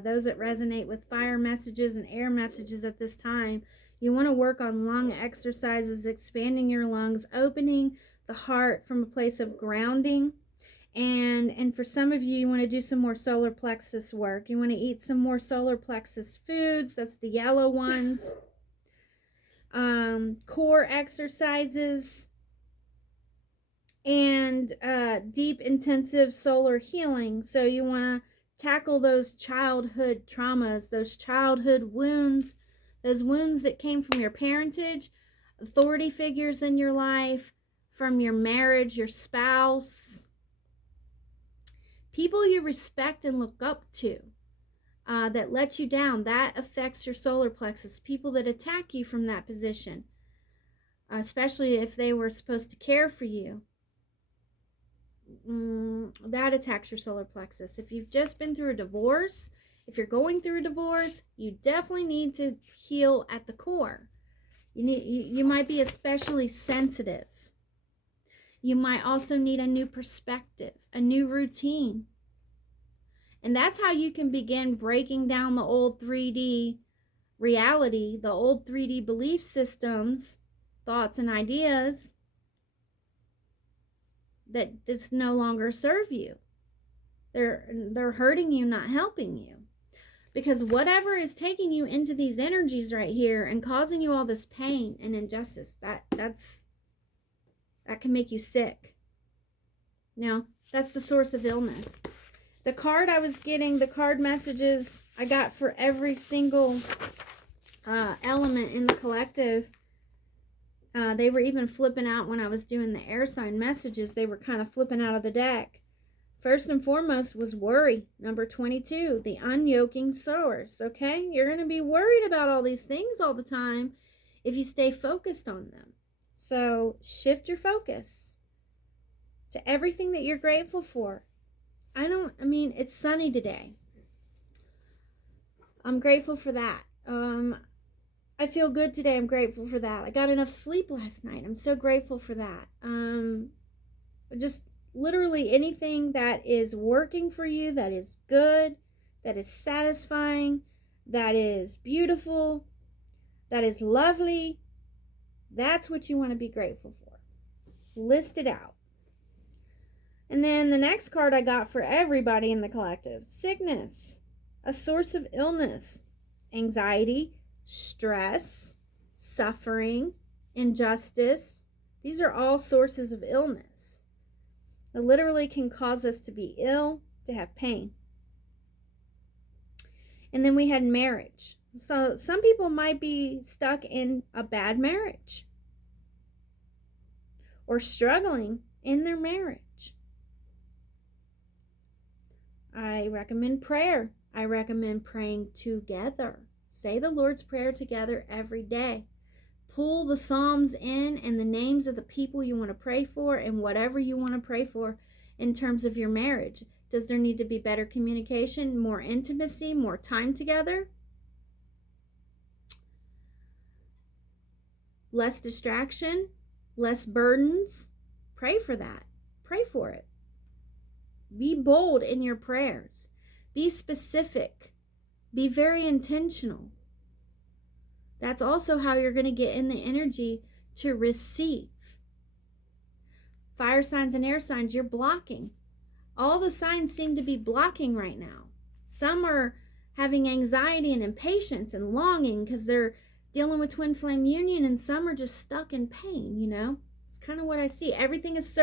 Those that resonate with fire messages and air messages at this time, you want to work on lung exercises, expanding your lungs, opening the heart from a place of grounding. And for some of you, you want to do some more solar plexus work. You want to eat some more solar plexus foods. That's the yellow ones. Core exercises, and deep intensive solar healing. So you want to tackle those childhood traumas, those childhood wounds, those wounds that came from your parentage, authority figures in your life, from your marriage, your spouse, people you respect and look up to. That let you down, that affects your solar plexus. People that attack you from that position, especially if they were supposed to care for you, that attacks your solar plexus. If you've just been through a divorce, if you're going through a divorce, you definitely need to heal at the core. You might be especially sensitive. You might also need a new perspective, a new routine. And that's how you can begin breaking down the old 3D reality, the old 3D belief systems, thoughts and ideas that just no longer serve you. They're hurting you, not helping you. Because whatever is taking you into these energies right here and causing you all this pain and injustice, that can make you sick. Now, that's the source of illness. The card I was getting, the card messages I got for every single element in the collective, they were even flipping out when I was doing the air sign messages. They were kind of flipping out of the deck. First and foremost was worry. Number 22, the unyoking source. Okay? You're going to be worried about all these things all the time if you stay focused on them. So shift your focus to everything that you're grateful for. It's sunny today. I'm grateful for that. I feel good today. I'm grateful for that. I got enough sleep last night. I'm so grateful for that. Just literally anything that is working for you, that is good, that is satisfying, that is beautiful, that is lovely, that's what you want to be grateful for. List it out. And then the next card I got for everybody in the collective, sickness, a source of illness, anxiety, stress, suffering, injustice. These are all sources of illness. It literally can cause us to be ill, to have pain. And then we had marriage. So some people might be stuck in a bad marriage or struggling in their marriage. I recommend prayer. I recommend praying together. Say the Lord's Prayer together every day. Pull the Psalms in and the names of the people you want to pray for and whatever you want to pray for in terms of your marriage. Does there need to be better communication, more intimacy, more time together? Less distraction, less burdens? Pray for that. Pray for it. Be bold in your prayers. Be specific. Be very intentional. That's also how you're going to get in the energy to receive. Fire signs and air signs, you're blocking. All the signs seem to be blocking right now. Some are having anxiety and impatience and longing because they're dealing with twin flame union, and some are just stuck in pain, you know? It's kind of what I see. Everything is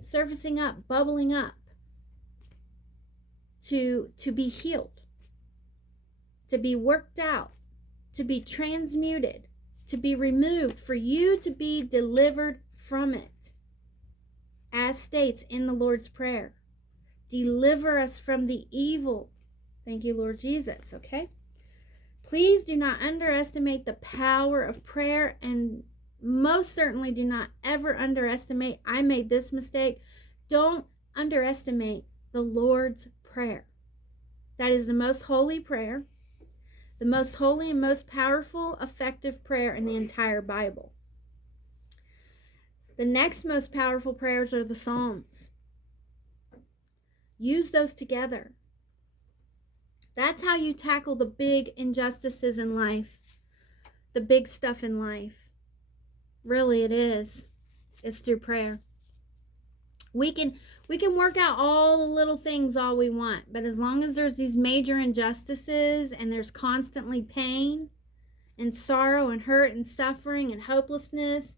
surfacing up, bubbling up to be healed, to be worked out, to be transmuted, to be removed, for you to be delivered from it. As states in the Lord's Prayer, deliver us from the evil. Thank you, Lord Jesus, okay? Please do not underestimate the power of prayer, and most certainly do not ever underestimate. I made this mistake. Don't underestimate the Lord's Prayer. That is the most holy prayer, the most holy and most powerful, effective prayer in the entire Bible. The next most powerful prayers are the Psalms. Use those together. That's how you tackle the big injustices in life, the big stuff in life. Really, it is. It's through prayer. We can work out all the little things all we want, but as long as there's these major injustices and there's constantly pain and sorrow and hurt and suffering and hopelessness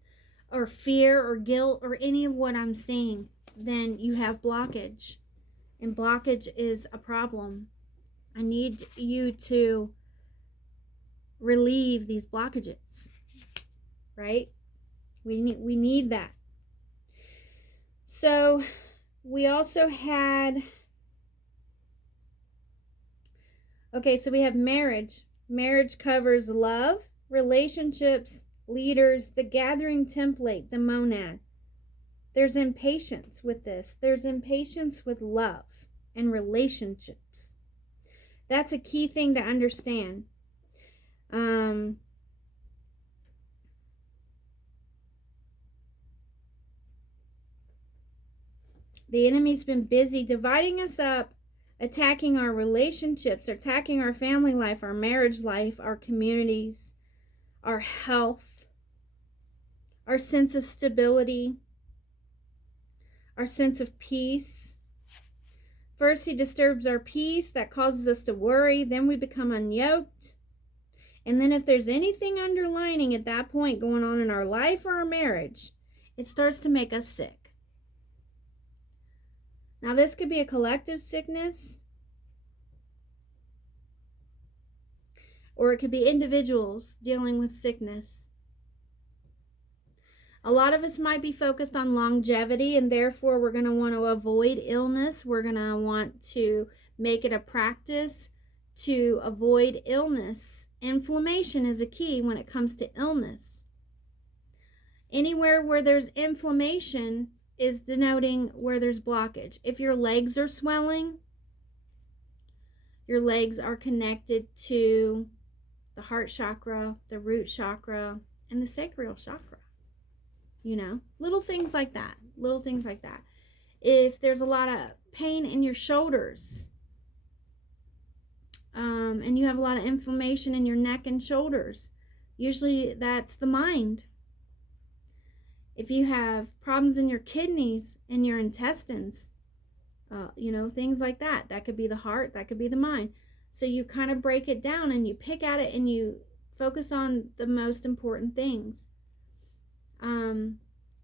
or fear or guilt or any of what I'm seeing, then you have blockage. And blockage is a problem. I need you to relieve these blockages, right? We need that. So we also had, okay, so we have marriage. Marriage covers love, relationships, leaders, the gathering template, the monad. There's impatience with this. There's impatience with love and relationships. That's a key thing to understand. The enemy's been busy dividing us up, attacking our relationships, attacking our family life, our marriage life, our communities, our health, our sense of stability, our sense of peace. First, he disturbs our peace. That causes us to worry. Then we become unyoked. And then if there's anything underlining at that point going on in our life or our marriage, it starts to make us sick. Now, this could be a collective sickness, or it could be individuals dealing with sickness. A lot of us might be focused on longevity, and therefore we're going to want to avoid illness. We're going to want to make it a practice to avoid illness. Inflammation is a key when it comes to illness. Anywhere where there's inflammation is denoting where there's blockage. If your legs are swelling, your legs are connected to the heart chakra, the root chakra, and the sacral chakra. You know, little things like that. Little things like that. If there's a lot of pain in your shoulders, and you have a lot of inflammation in your neck and shoulders, usually that's the mind. If you have problems in your kidneys and your intestines, you know, things like that. That could be the heart, that could be the mind. So you kind of break it down and you pick at it and you focus on the most important things.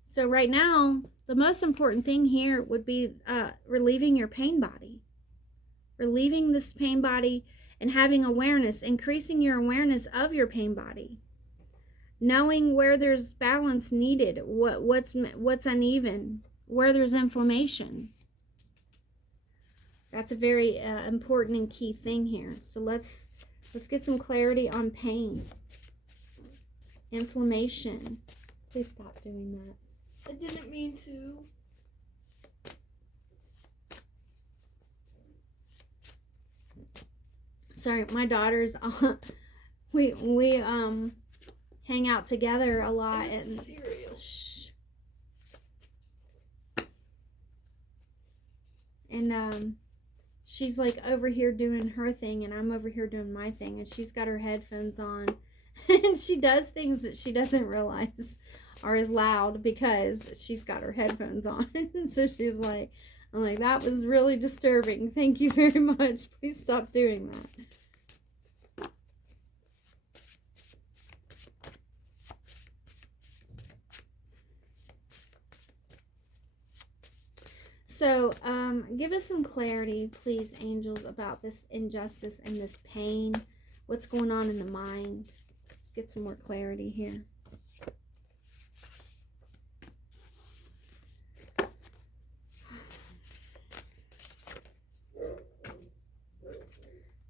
So right now, the most important thing here would be relieving your pain body. Relieving this pain body and having awareness, increasing your awareness of your pain body, knowing where there's balance needed, what's uneven, where there's inflammation. That's a very important and key thing here. So let's get some clarity on pain, inflammation. Please stop doing that. I didn't mean to. Sorry, my daughters, we hang out together a lot. It was And the cereal. shh. And she's like over here doing her thing, and I'm over here doing my thing, and she's got her headphones on, and she does things that she doesn't realize are as loud because she's got her headphones on. So she's like, I'm like, that was really disturbing. Thank you very much. Please stop doing that. So, give us some clarity, please, angels, about this injustice and this pain. What's going on in the mind? Let's get some more clarity here.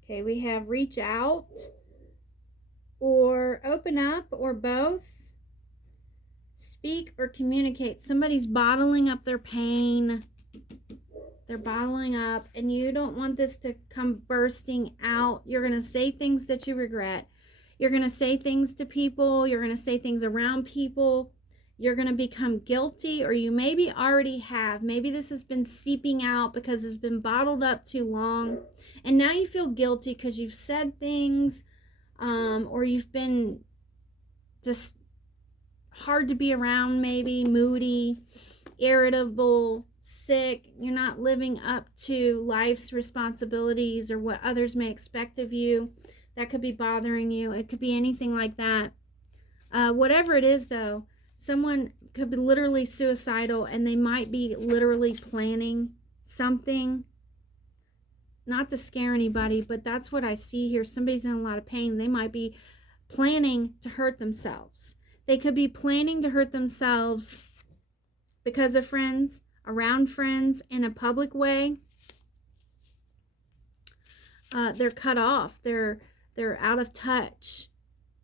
Okay, we have reach out or open up or both. Speak or communicate. Somebody's bottling up their pain. They're bottling up, and you don't want this to come bursting out. You're going to say things that you regret. You're going to say things to people. You're going to say things around people. You're going to become guilty, or you maybe already have. Maybe this has been seeping out because it's been bottled up too long. And now you feel guilty because you've said things, or you've been just hard to be around, maybe moody, irritable, sick. You're not living up to life's responsibilities or what others may expect of you. That could be bothering you. It could be anything like that. Whatever it is, though, someone could be literally suicidal, and they might be literally planning something. Not to scare anybody, but that's what I see here. Somebody's in a lot of pain. They might be planning to hurt themselves. They could be planning to hurt themselves because of friends, around friends, in a public way. They're cut off. They're out of touch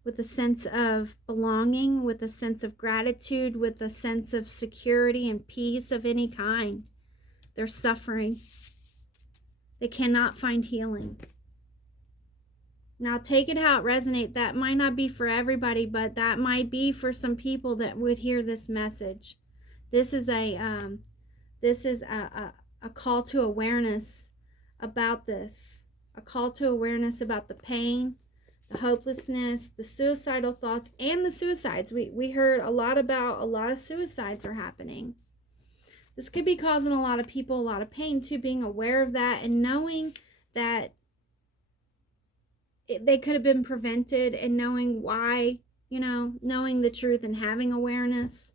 with a sense of belonging, with a sense of gratitude, with a sense of security and peace of any kind. They're suffering. They cannot find healing. Now take it how it resonates. That might not be for everybody, but that might be for some people that would hear this message. This is a call to awareness about this. A call to awareness about the pain, the hopelessness, the suicidal thoughts, and the suicides. We heard a lot about a lot of suicides are happening. This could be causing a lot of people a lot of pain too, being aware of that and knowing that they could have been prevented, and knowing why, knowing the truth and having awareness.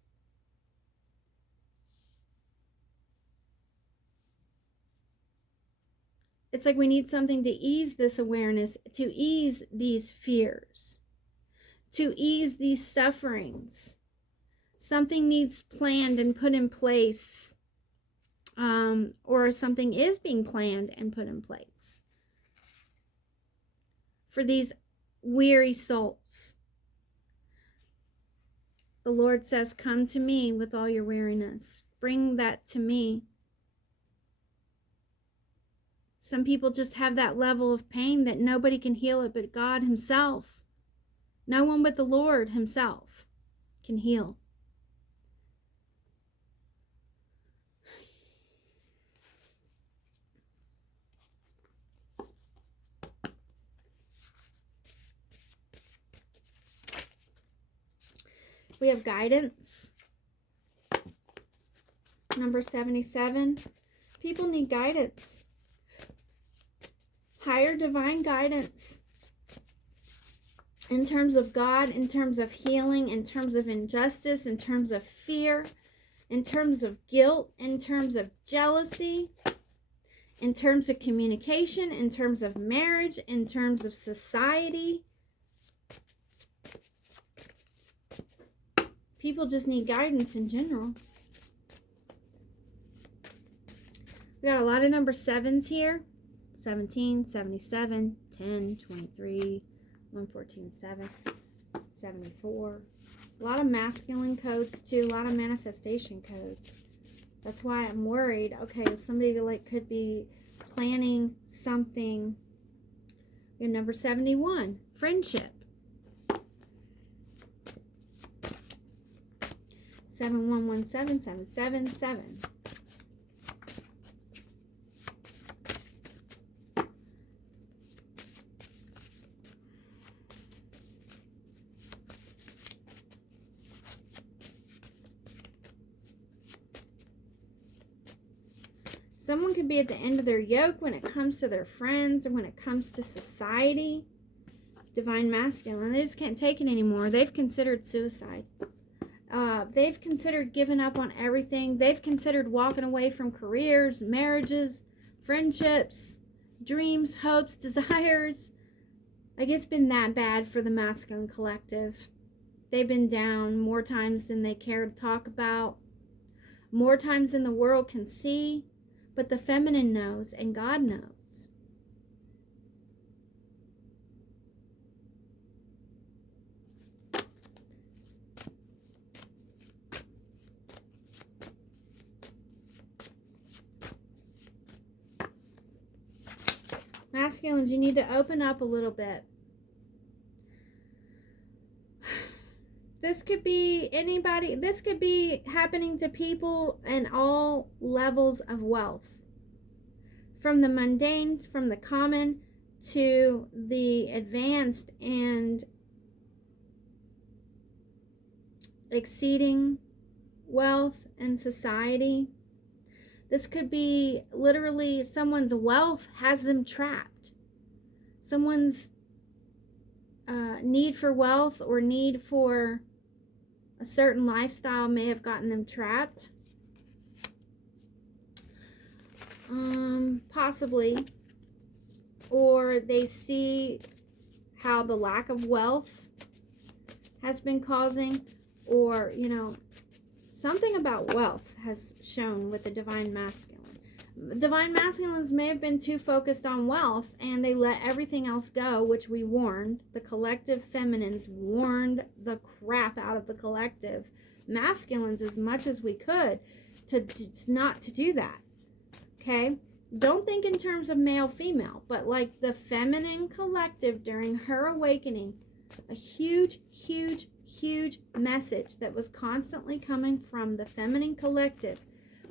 It's like we need something to ease this awareness, to ease these fears, to ease these sufferings. Something needs planned and put in place, or something is being planned and put in place for these weary souls. The Lord says, come to me with all your weariness. Bring that to me. Some people just have that level of pain that nobody can heal it but God himself. No one but the Lord himself can heal. We have guidance. Number 77. People need guidance. Higher divine guidance. In terms of God, in terms of healing, in terms of injustice, in terms of fear, in terms of guilt, in terms of jealousy, in terms of communication, in terms of marriage, in terms of society. People just need guidance in general. We got a lot of number 7s here. 17, 77, 10, 23, 114, 7, 74. A lot of masculine codes too, a lot of manifestation codes. That's why I'm worried. Okay, somebody like could be planning something. We have number 71, friendship. 7117, 777. Someone could be at the end of their yoke when it comes to their friends or when it comes to society. Divine masculine. They just can't take it anymore. They've considered suicide. They've considered giving up on everything. They've considered walking away from careers, marriages, friendships, dreams, hopes, desires. Like, it's been that bad for the masculine collective. They've been down more times than they care to talk about. More times than the world can see. But the feminine knows, and God knows. Masculines, you need to open up a little bit. This could be anybody. This could be happening to people in all levels of wealth. From the mundane, from the common, to the advanced and exceeding wealth and society. This could be literally someone's wealth has them trapped. Someone's need for wealth or need for a certain lifestyle may have gotten them trapped. Possibly. Or they see how the lack of wealth has been causing, or, you know, something about wealth has shown with the divine masculine. Divine masculines may have been too focused on wealth and they let everything else go, which we warned. The collective feminines warned the crap out of the collective masculines as much as we could to not to do that. Okay? Don't think in terms of male female, but like the feminine collective during her awakening, a huge message that was constantly coming from the feminine collective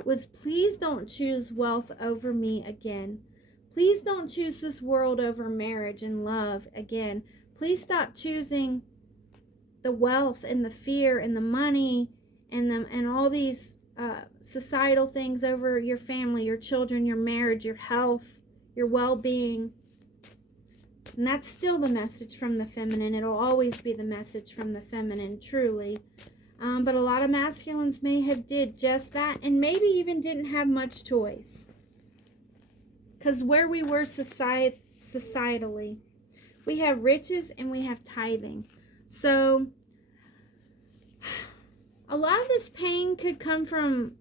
was, please don't choose wealth over me again. Please don't choose this world over marriage and love again. Please stop choosing the wealth and the fear and the money and all these societal things over your family, your children, your marriage, your health, your well-being. And that's still the message from the feminine. It'll always be the message from the feminine, truly. But a lot of masculines may have did just that, and maybe even didn't have much choice. Because where we were societally, we have riches and we have tithing. So a lot of this pain could come from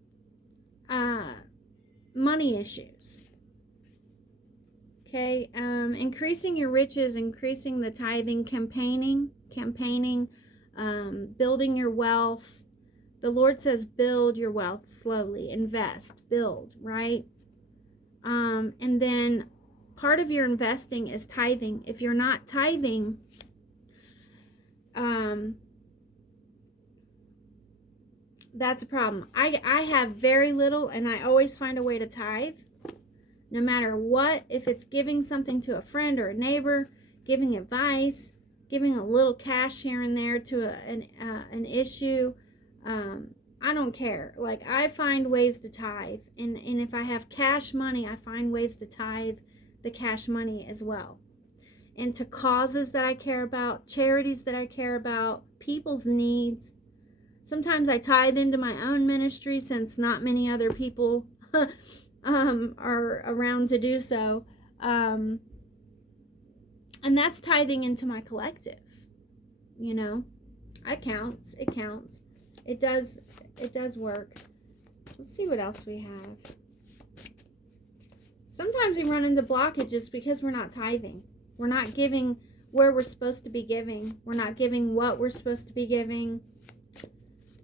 money issues. Okay, increasing your riches, increasing the tithing, campaigning, building your wealth. The Lord says build your wealth slowly, invest, build, right? And then part of your investing is tithing. If you're not tithing, that's a problem. I have very little, and I always find a way to tithe. No matter what, if it's giving something to a friend or a neighbor, giving advice, giving a little cash here and there to an issue, I don't care. Like, I find ways to tithe, and if I have cash money, I find ways to tithe the cash money as well. And to causes that I care about, charities that I care about, people's needs. Sometimes I tithe into my own ministry since not many other people are around to do so. And that's tithing into my collective. You know, it counts. It counts. It does work. Let's see what else we have. Sometimes we run into blockages because we're not tithing. We're not giving where we're supposed to be giving. We're not giving what we're supposed to be giving.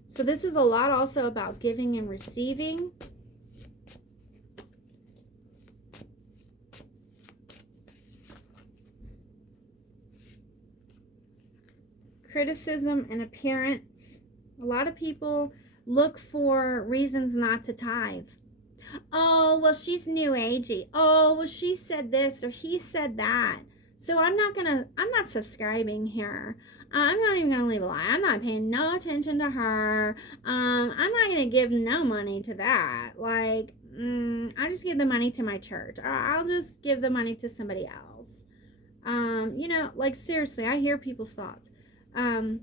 So this is a lot also about giving and receiving. Criticism and appearance. A lot of people look for reasons not to tithe. Oh, well, she's new agey. Oh, well, she said this or he said that. So I'm not subscribing here. I'm not even gonna leave a lie. I'm not paying no attention to her. I'm not gonna give no money to that. Like, I just give the money to my church. Or I'll just give the money to somebody else. You know, like seriously, I hear people's thoughts. Her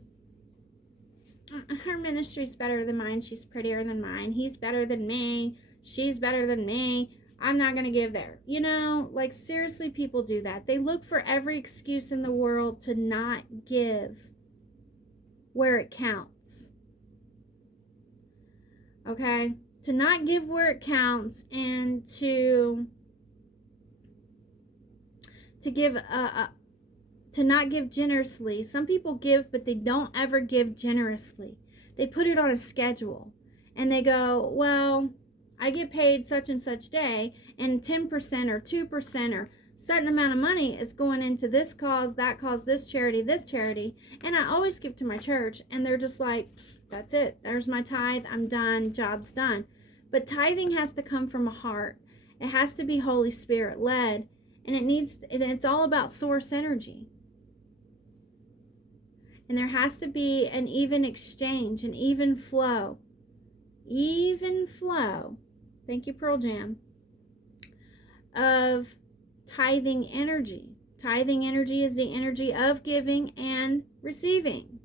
ministry's better than mine. She's prettier than mine. He's better than me. She's better than me. I'm not going to give there. You know, like seriously, people do that. They look for every excuse in the world to not give where it counts. Okay? To not give where it counts and to give to not give generously. Some people give, but they don't ever give generously. They put it on a schedule and they go, well, I get paid such and such day, and 10% or 2% or certain amount of money is going into this cause, this charity, and I always give to my church, and they're just like, that's it. There's my tithe. I'm done. Job's done. But tithing has to come from a heart. It has to be Holy Spirit led, and it's all about source energy. And there has to be an even exchange, an even flow. Even flow. Thank you, Pearl Jam. Of tithing energy. Tithing energy is the energy of giving and receiving.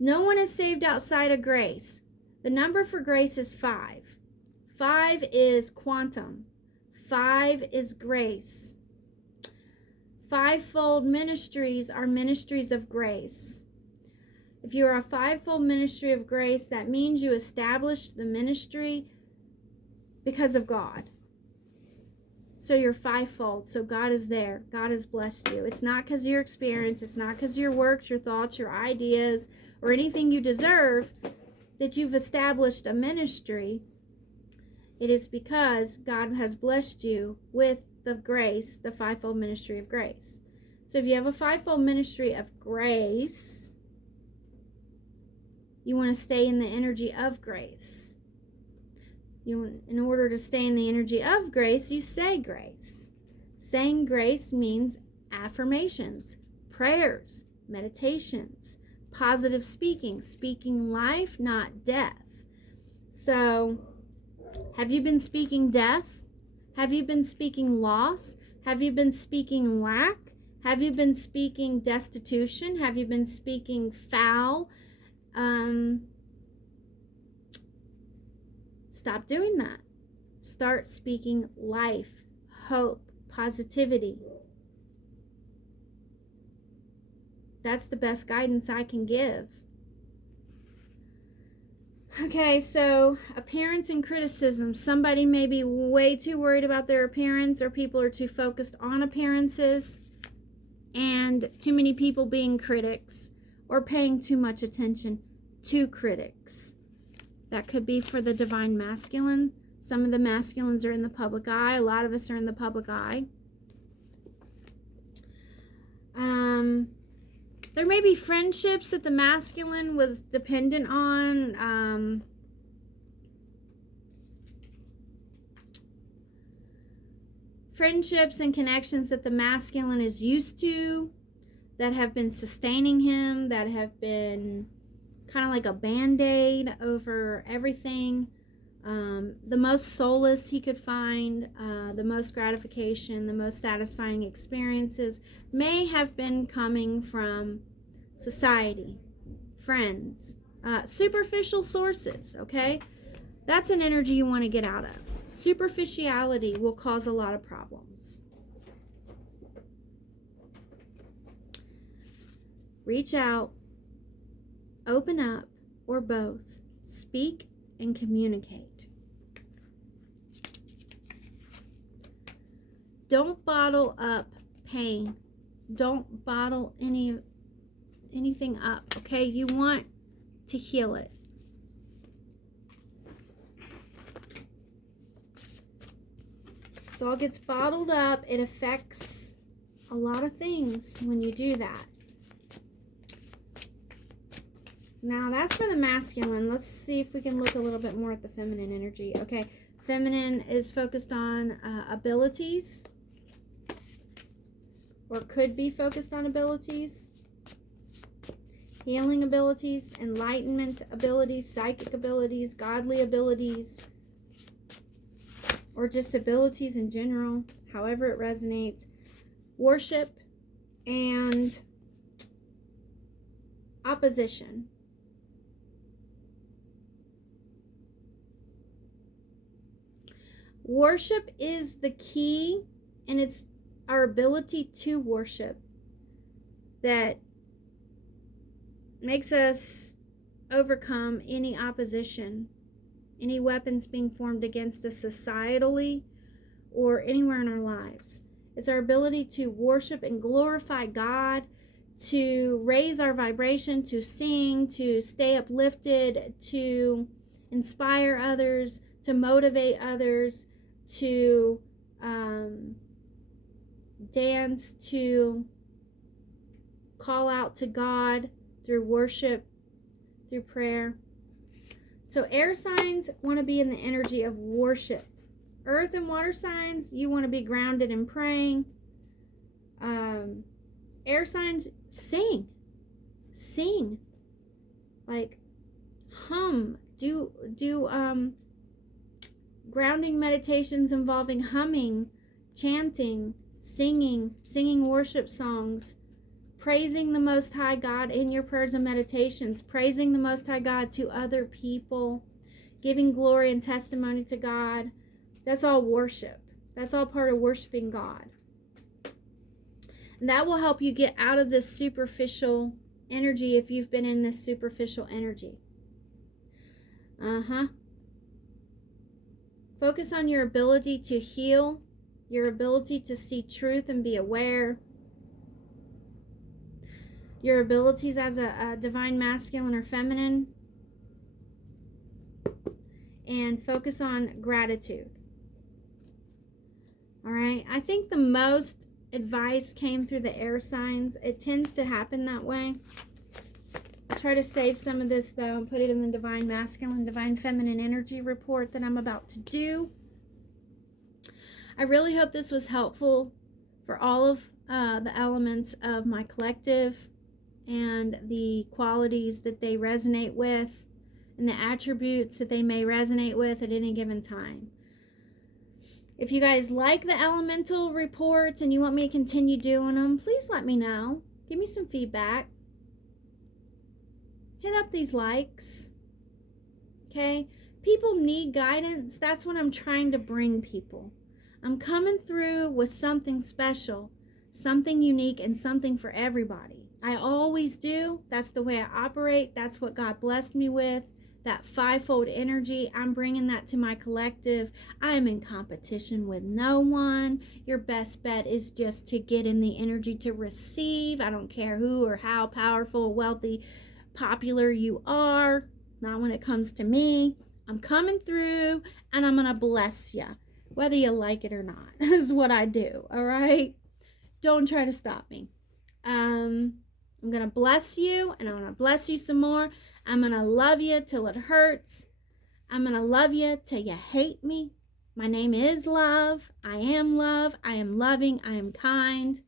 No one is saved outside of grace. The number for grace is 5. 5 is quantum. 5 is grace. Fivefold ministries are ministries of grace. If you are a fivefold ministry of grace, that means you established the ministry because of God. So you're fivefold. So God is there. God has blessed you. It's not because of your experience. It's not because of your works, your thoughts, your ideas, or anything you deserve that you've established a ministry. It is because God has blessed you with the grace, the fivefold ministry of grace. So if you have a fivefold ministry of grace, you want to stay in the energy of grace. In order to stay in the energy of grace, you say grace. Saying grace means affirmations, prayers, meditations, positive speaking, speaking life, not death. So, have you been speaking death? Have you been speaking loss? Have you been speaking lack? Have you been speaking destitution? Have you been speaking foul? Stop doing that. Start speaking life, hope, positivity. That's the best guidance I can give. Okay, so appearance and criticism. Somebody may be way too worried about their appearance, or people are too focused on appearances, and too many people being critics or paying too much attention to critics. That could be for the divine masculine. Some of the masculines are in the public eye. A lot of us are in the public eye. There may be friendships that the masculine was dependent on. Friendships and connections that the masculine is used to, that have been sustaining him, that have been kind of like a band-aid over everything. The most solace he could find, the most gratification, the most satisfying experiences may have been coming from society, friends, superficial sources, okay? That's an energy you want to get out of. Superficiality will cause a lot of problems. Reach out, open up, or both. Speak and communicate. Don't bottle up pain. Don't bottle anything up, okay? You want to heal it. So it gets bottled up. It affects a lot of things when you do that. Now that's for the masculine. Let's see if we can look a little bit more at the feminine energy. Okay, feminine is focused on abilities, or could be focused on abilities, healing abilities, enlightenment abilities, psychic abilities, godly abilities, or just abilities in general, however it resonates. Worship and opposition. Worship is the key, and it's our ability to worship that makes us overcome any opposition, any weapons being formed against us societally or anywhere in our lives. It's our ability to worship and glorify God, to raise our vibration, to sing, to stay uplifted, to inspire others, to motivate others, to dance, to call out to God through worship, through prayer. So air signs want to be in the energy of worship. Earth and water signs, you want to be grounded in praying. Air signs, sing. Like hum. Do grounding meditations involving humming, chanting, singing worship songs, praising the Most High God in your prayers and meditations, praising the Most High God to other people, giving glory and testimony to God. That's all worship. That's all part of worshiping God. And that will help you get out of this superficial energy if you've been in this superficial energy. Focus on your ability to heal, your ability to see truth and be aware, your abilities as a divine masculine or feminine, and focus on gratitude. All right, I think the most advice came through the air signs. It tends to happen that way. I'll try to save some of this though and put it in the divine masculine, divine feminine energy report that I'm about to do. I really hope this was helpful for all of the elements of my collective and the qualities that they resonate with and the attributes that they may resonate with at any given time. If you guys like the elemental reports and you want me to continue doing them, please let me know. Give me some feedback. Hit up these likes. Okay? People need guidance. That's what I'm trying to bring people. I'm coming through with something special, something unique, and something for everybody. I always do. That's the way I operate. That's what God blessed me with. That fivefold energy, I'm bringing that to my collective. I'm in competition with no one. Your best bet is just to get in the energy to receive. I don't care who or how powerful, wealthy, popular you are. Not when it comes to me. I'm coming through and I'm going to bless you. Whether you like it or not is what I do. All right? Don't try to stop me. I'm going to bless you and I'm going to bless you some more. I'm going to love you till it hurts. I'm going to love you till you hate me. My name is love. I am love. I am loving. I am kind.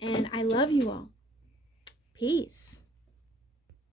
And I love you all. Peace.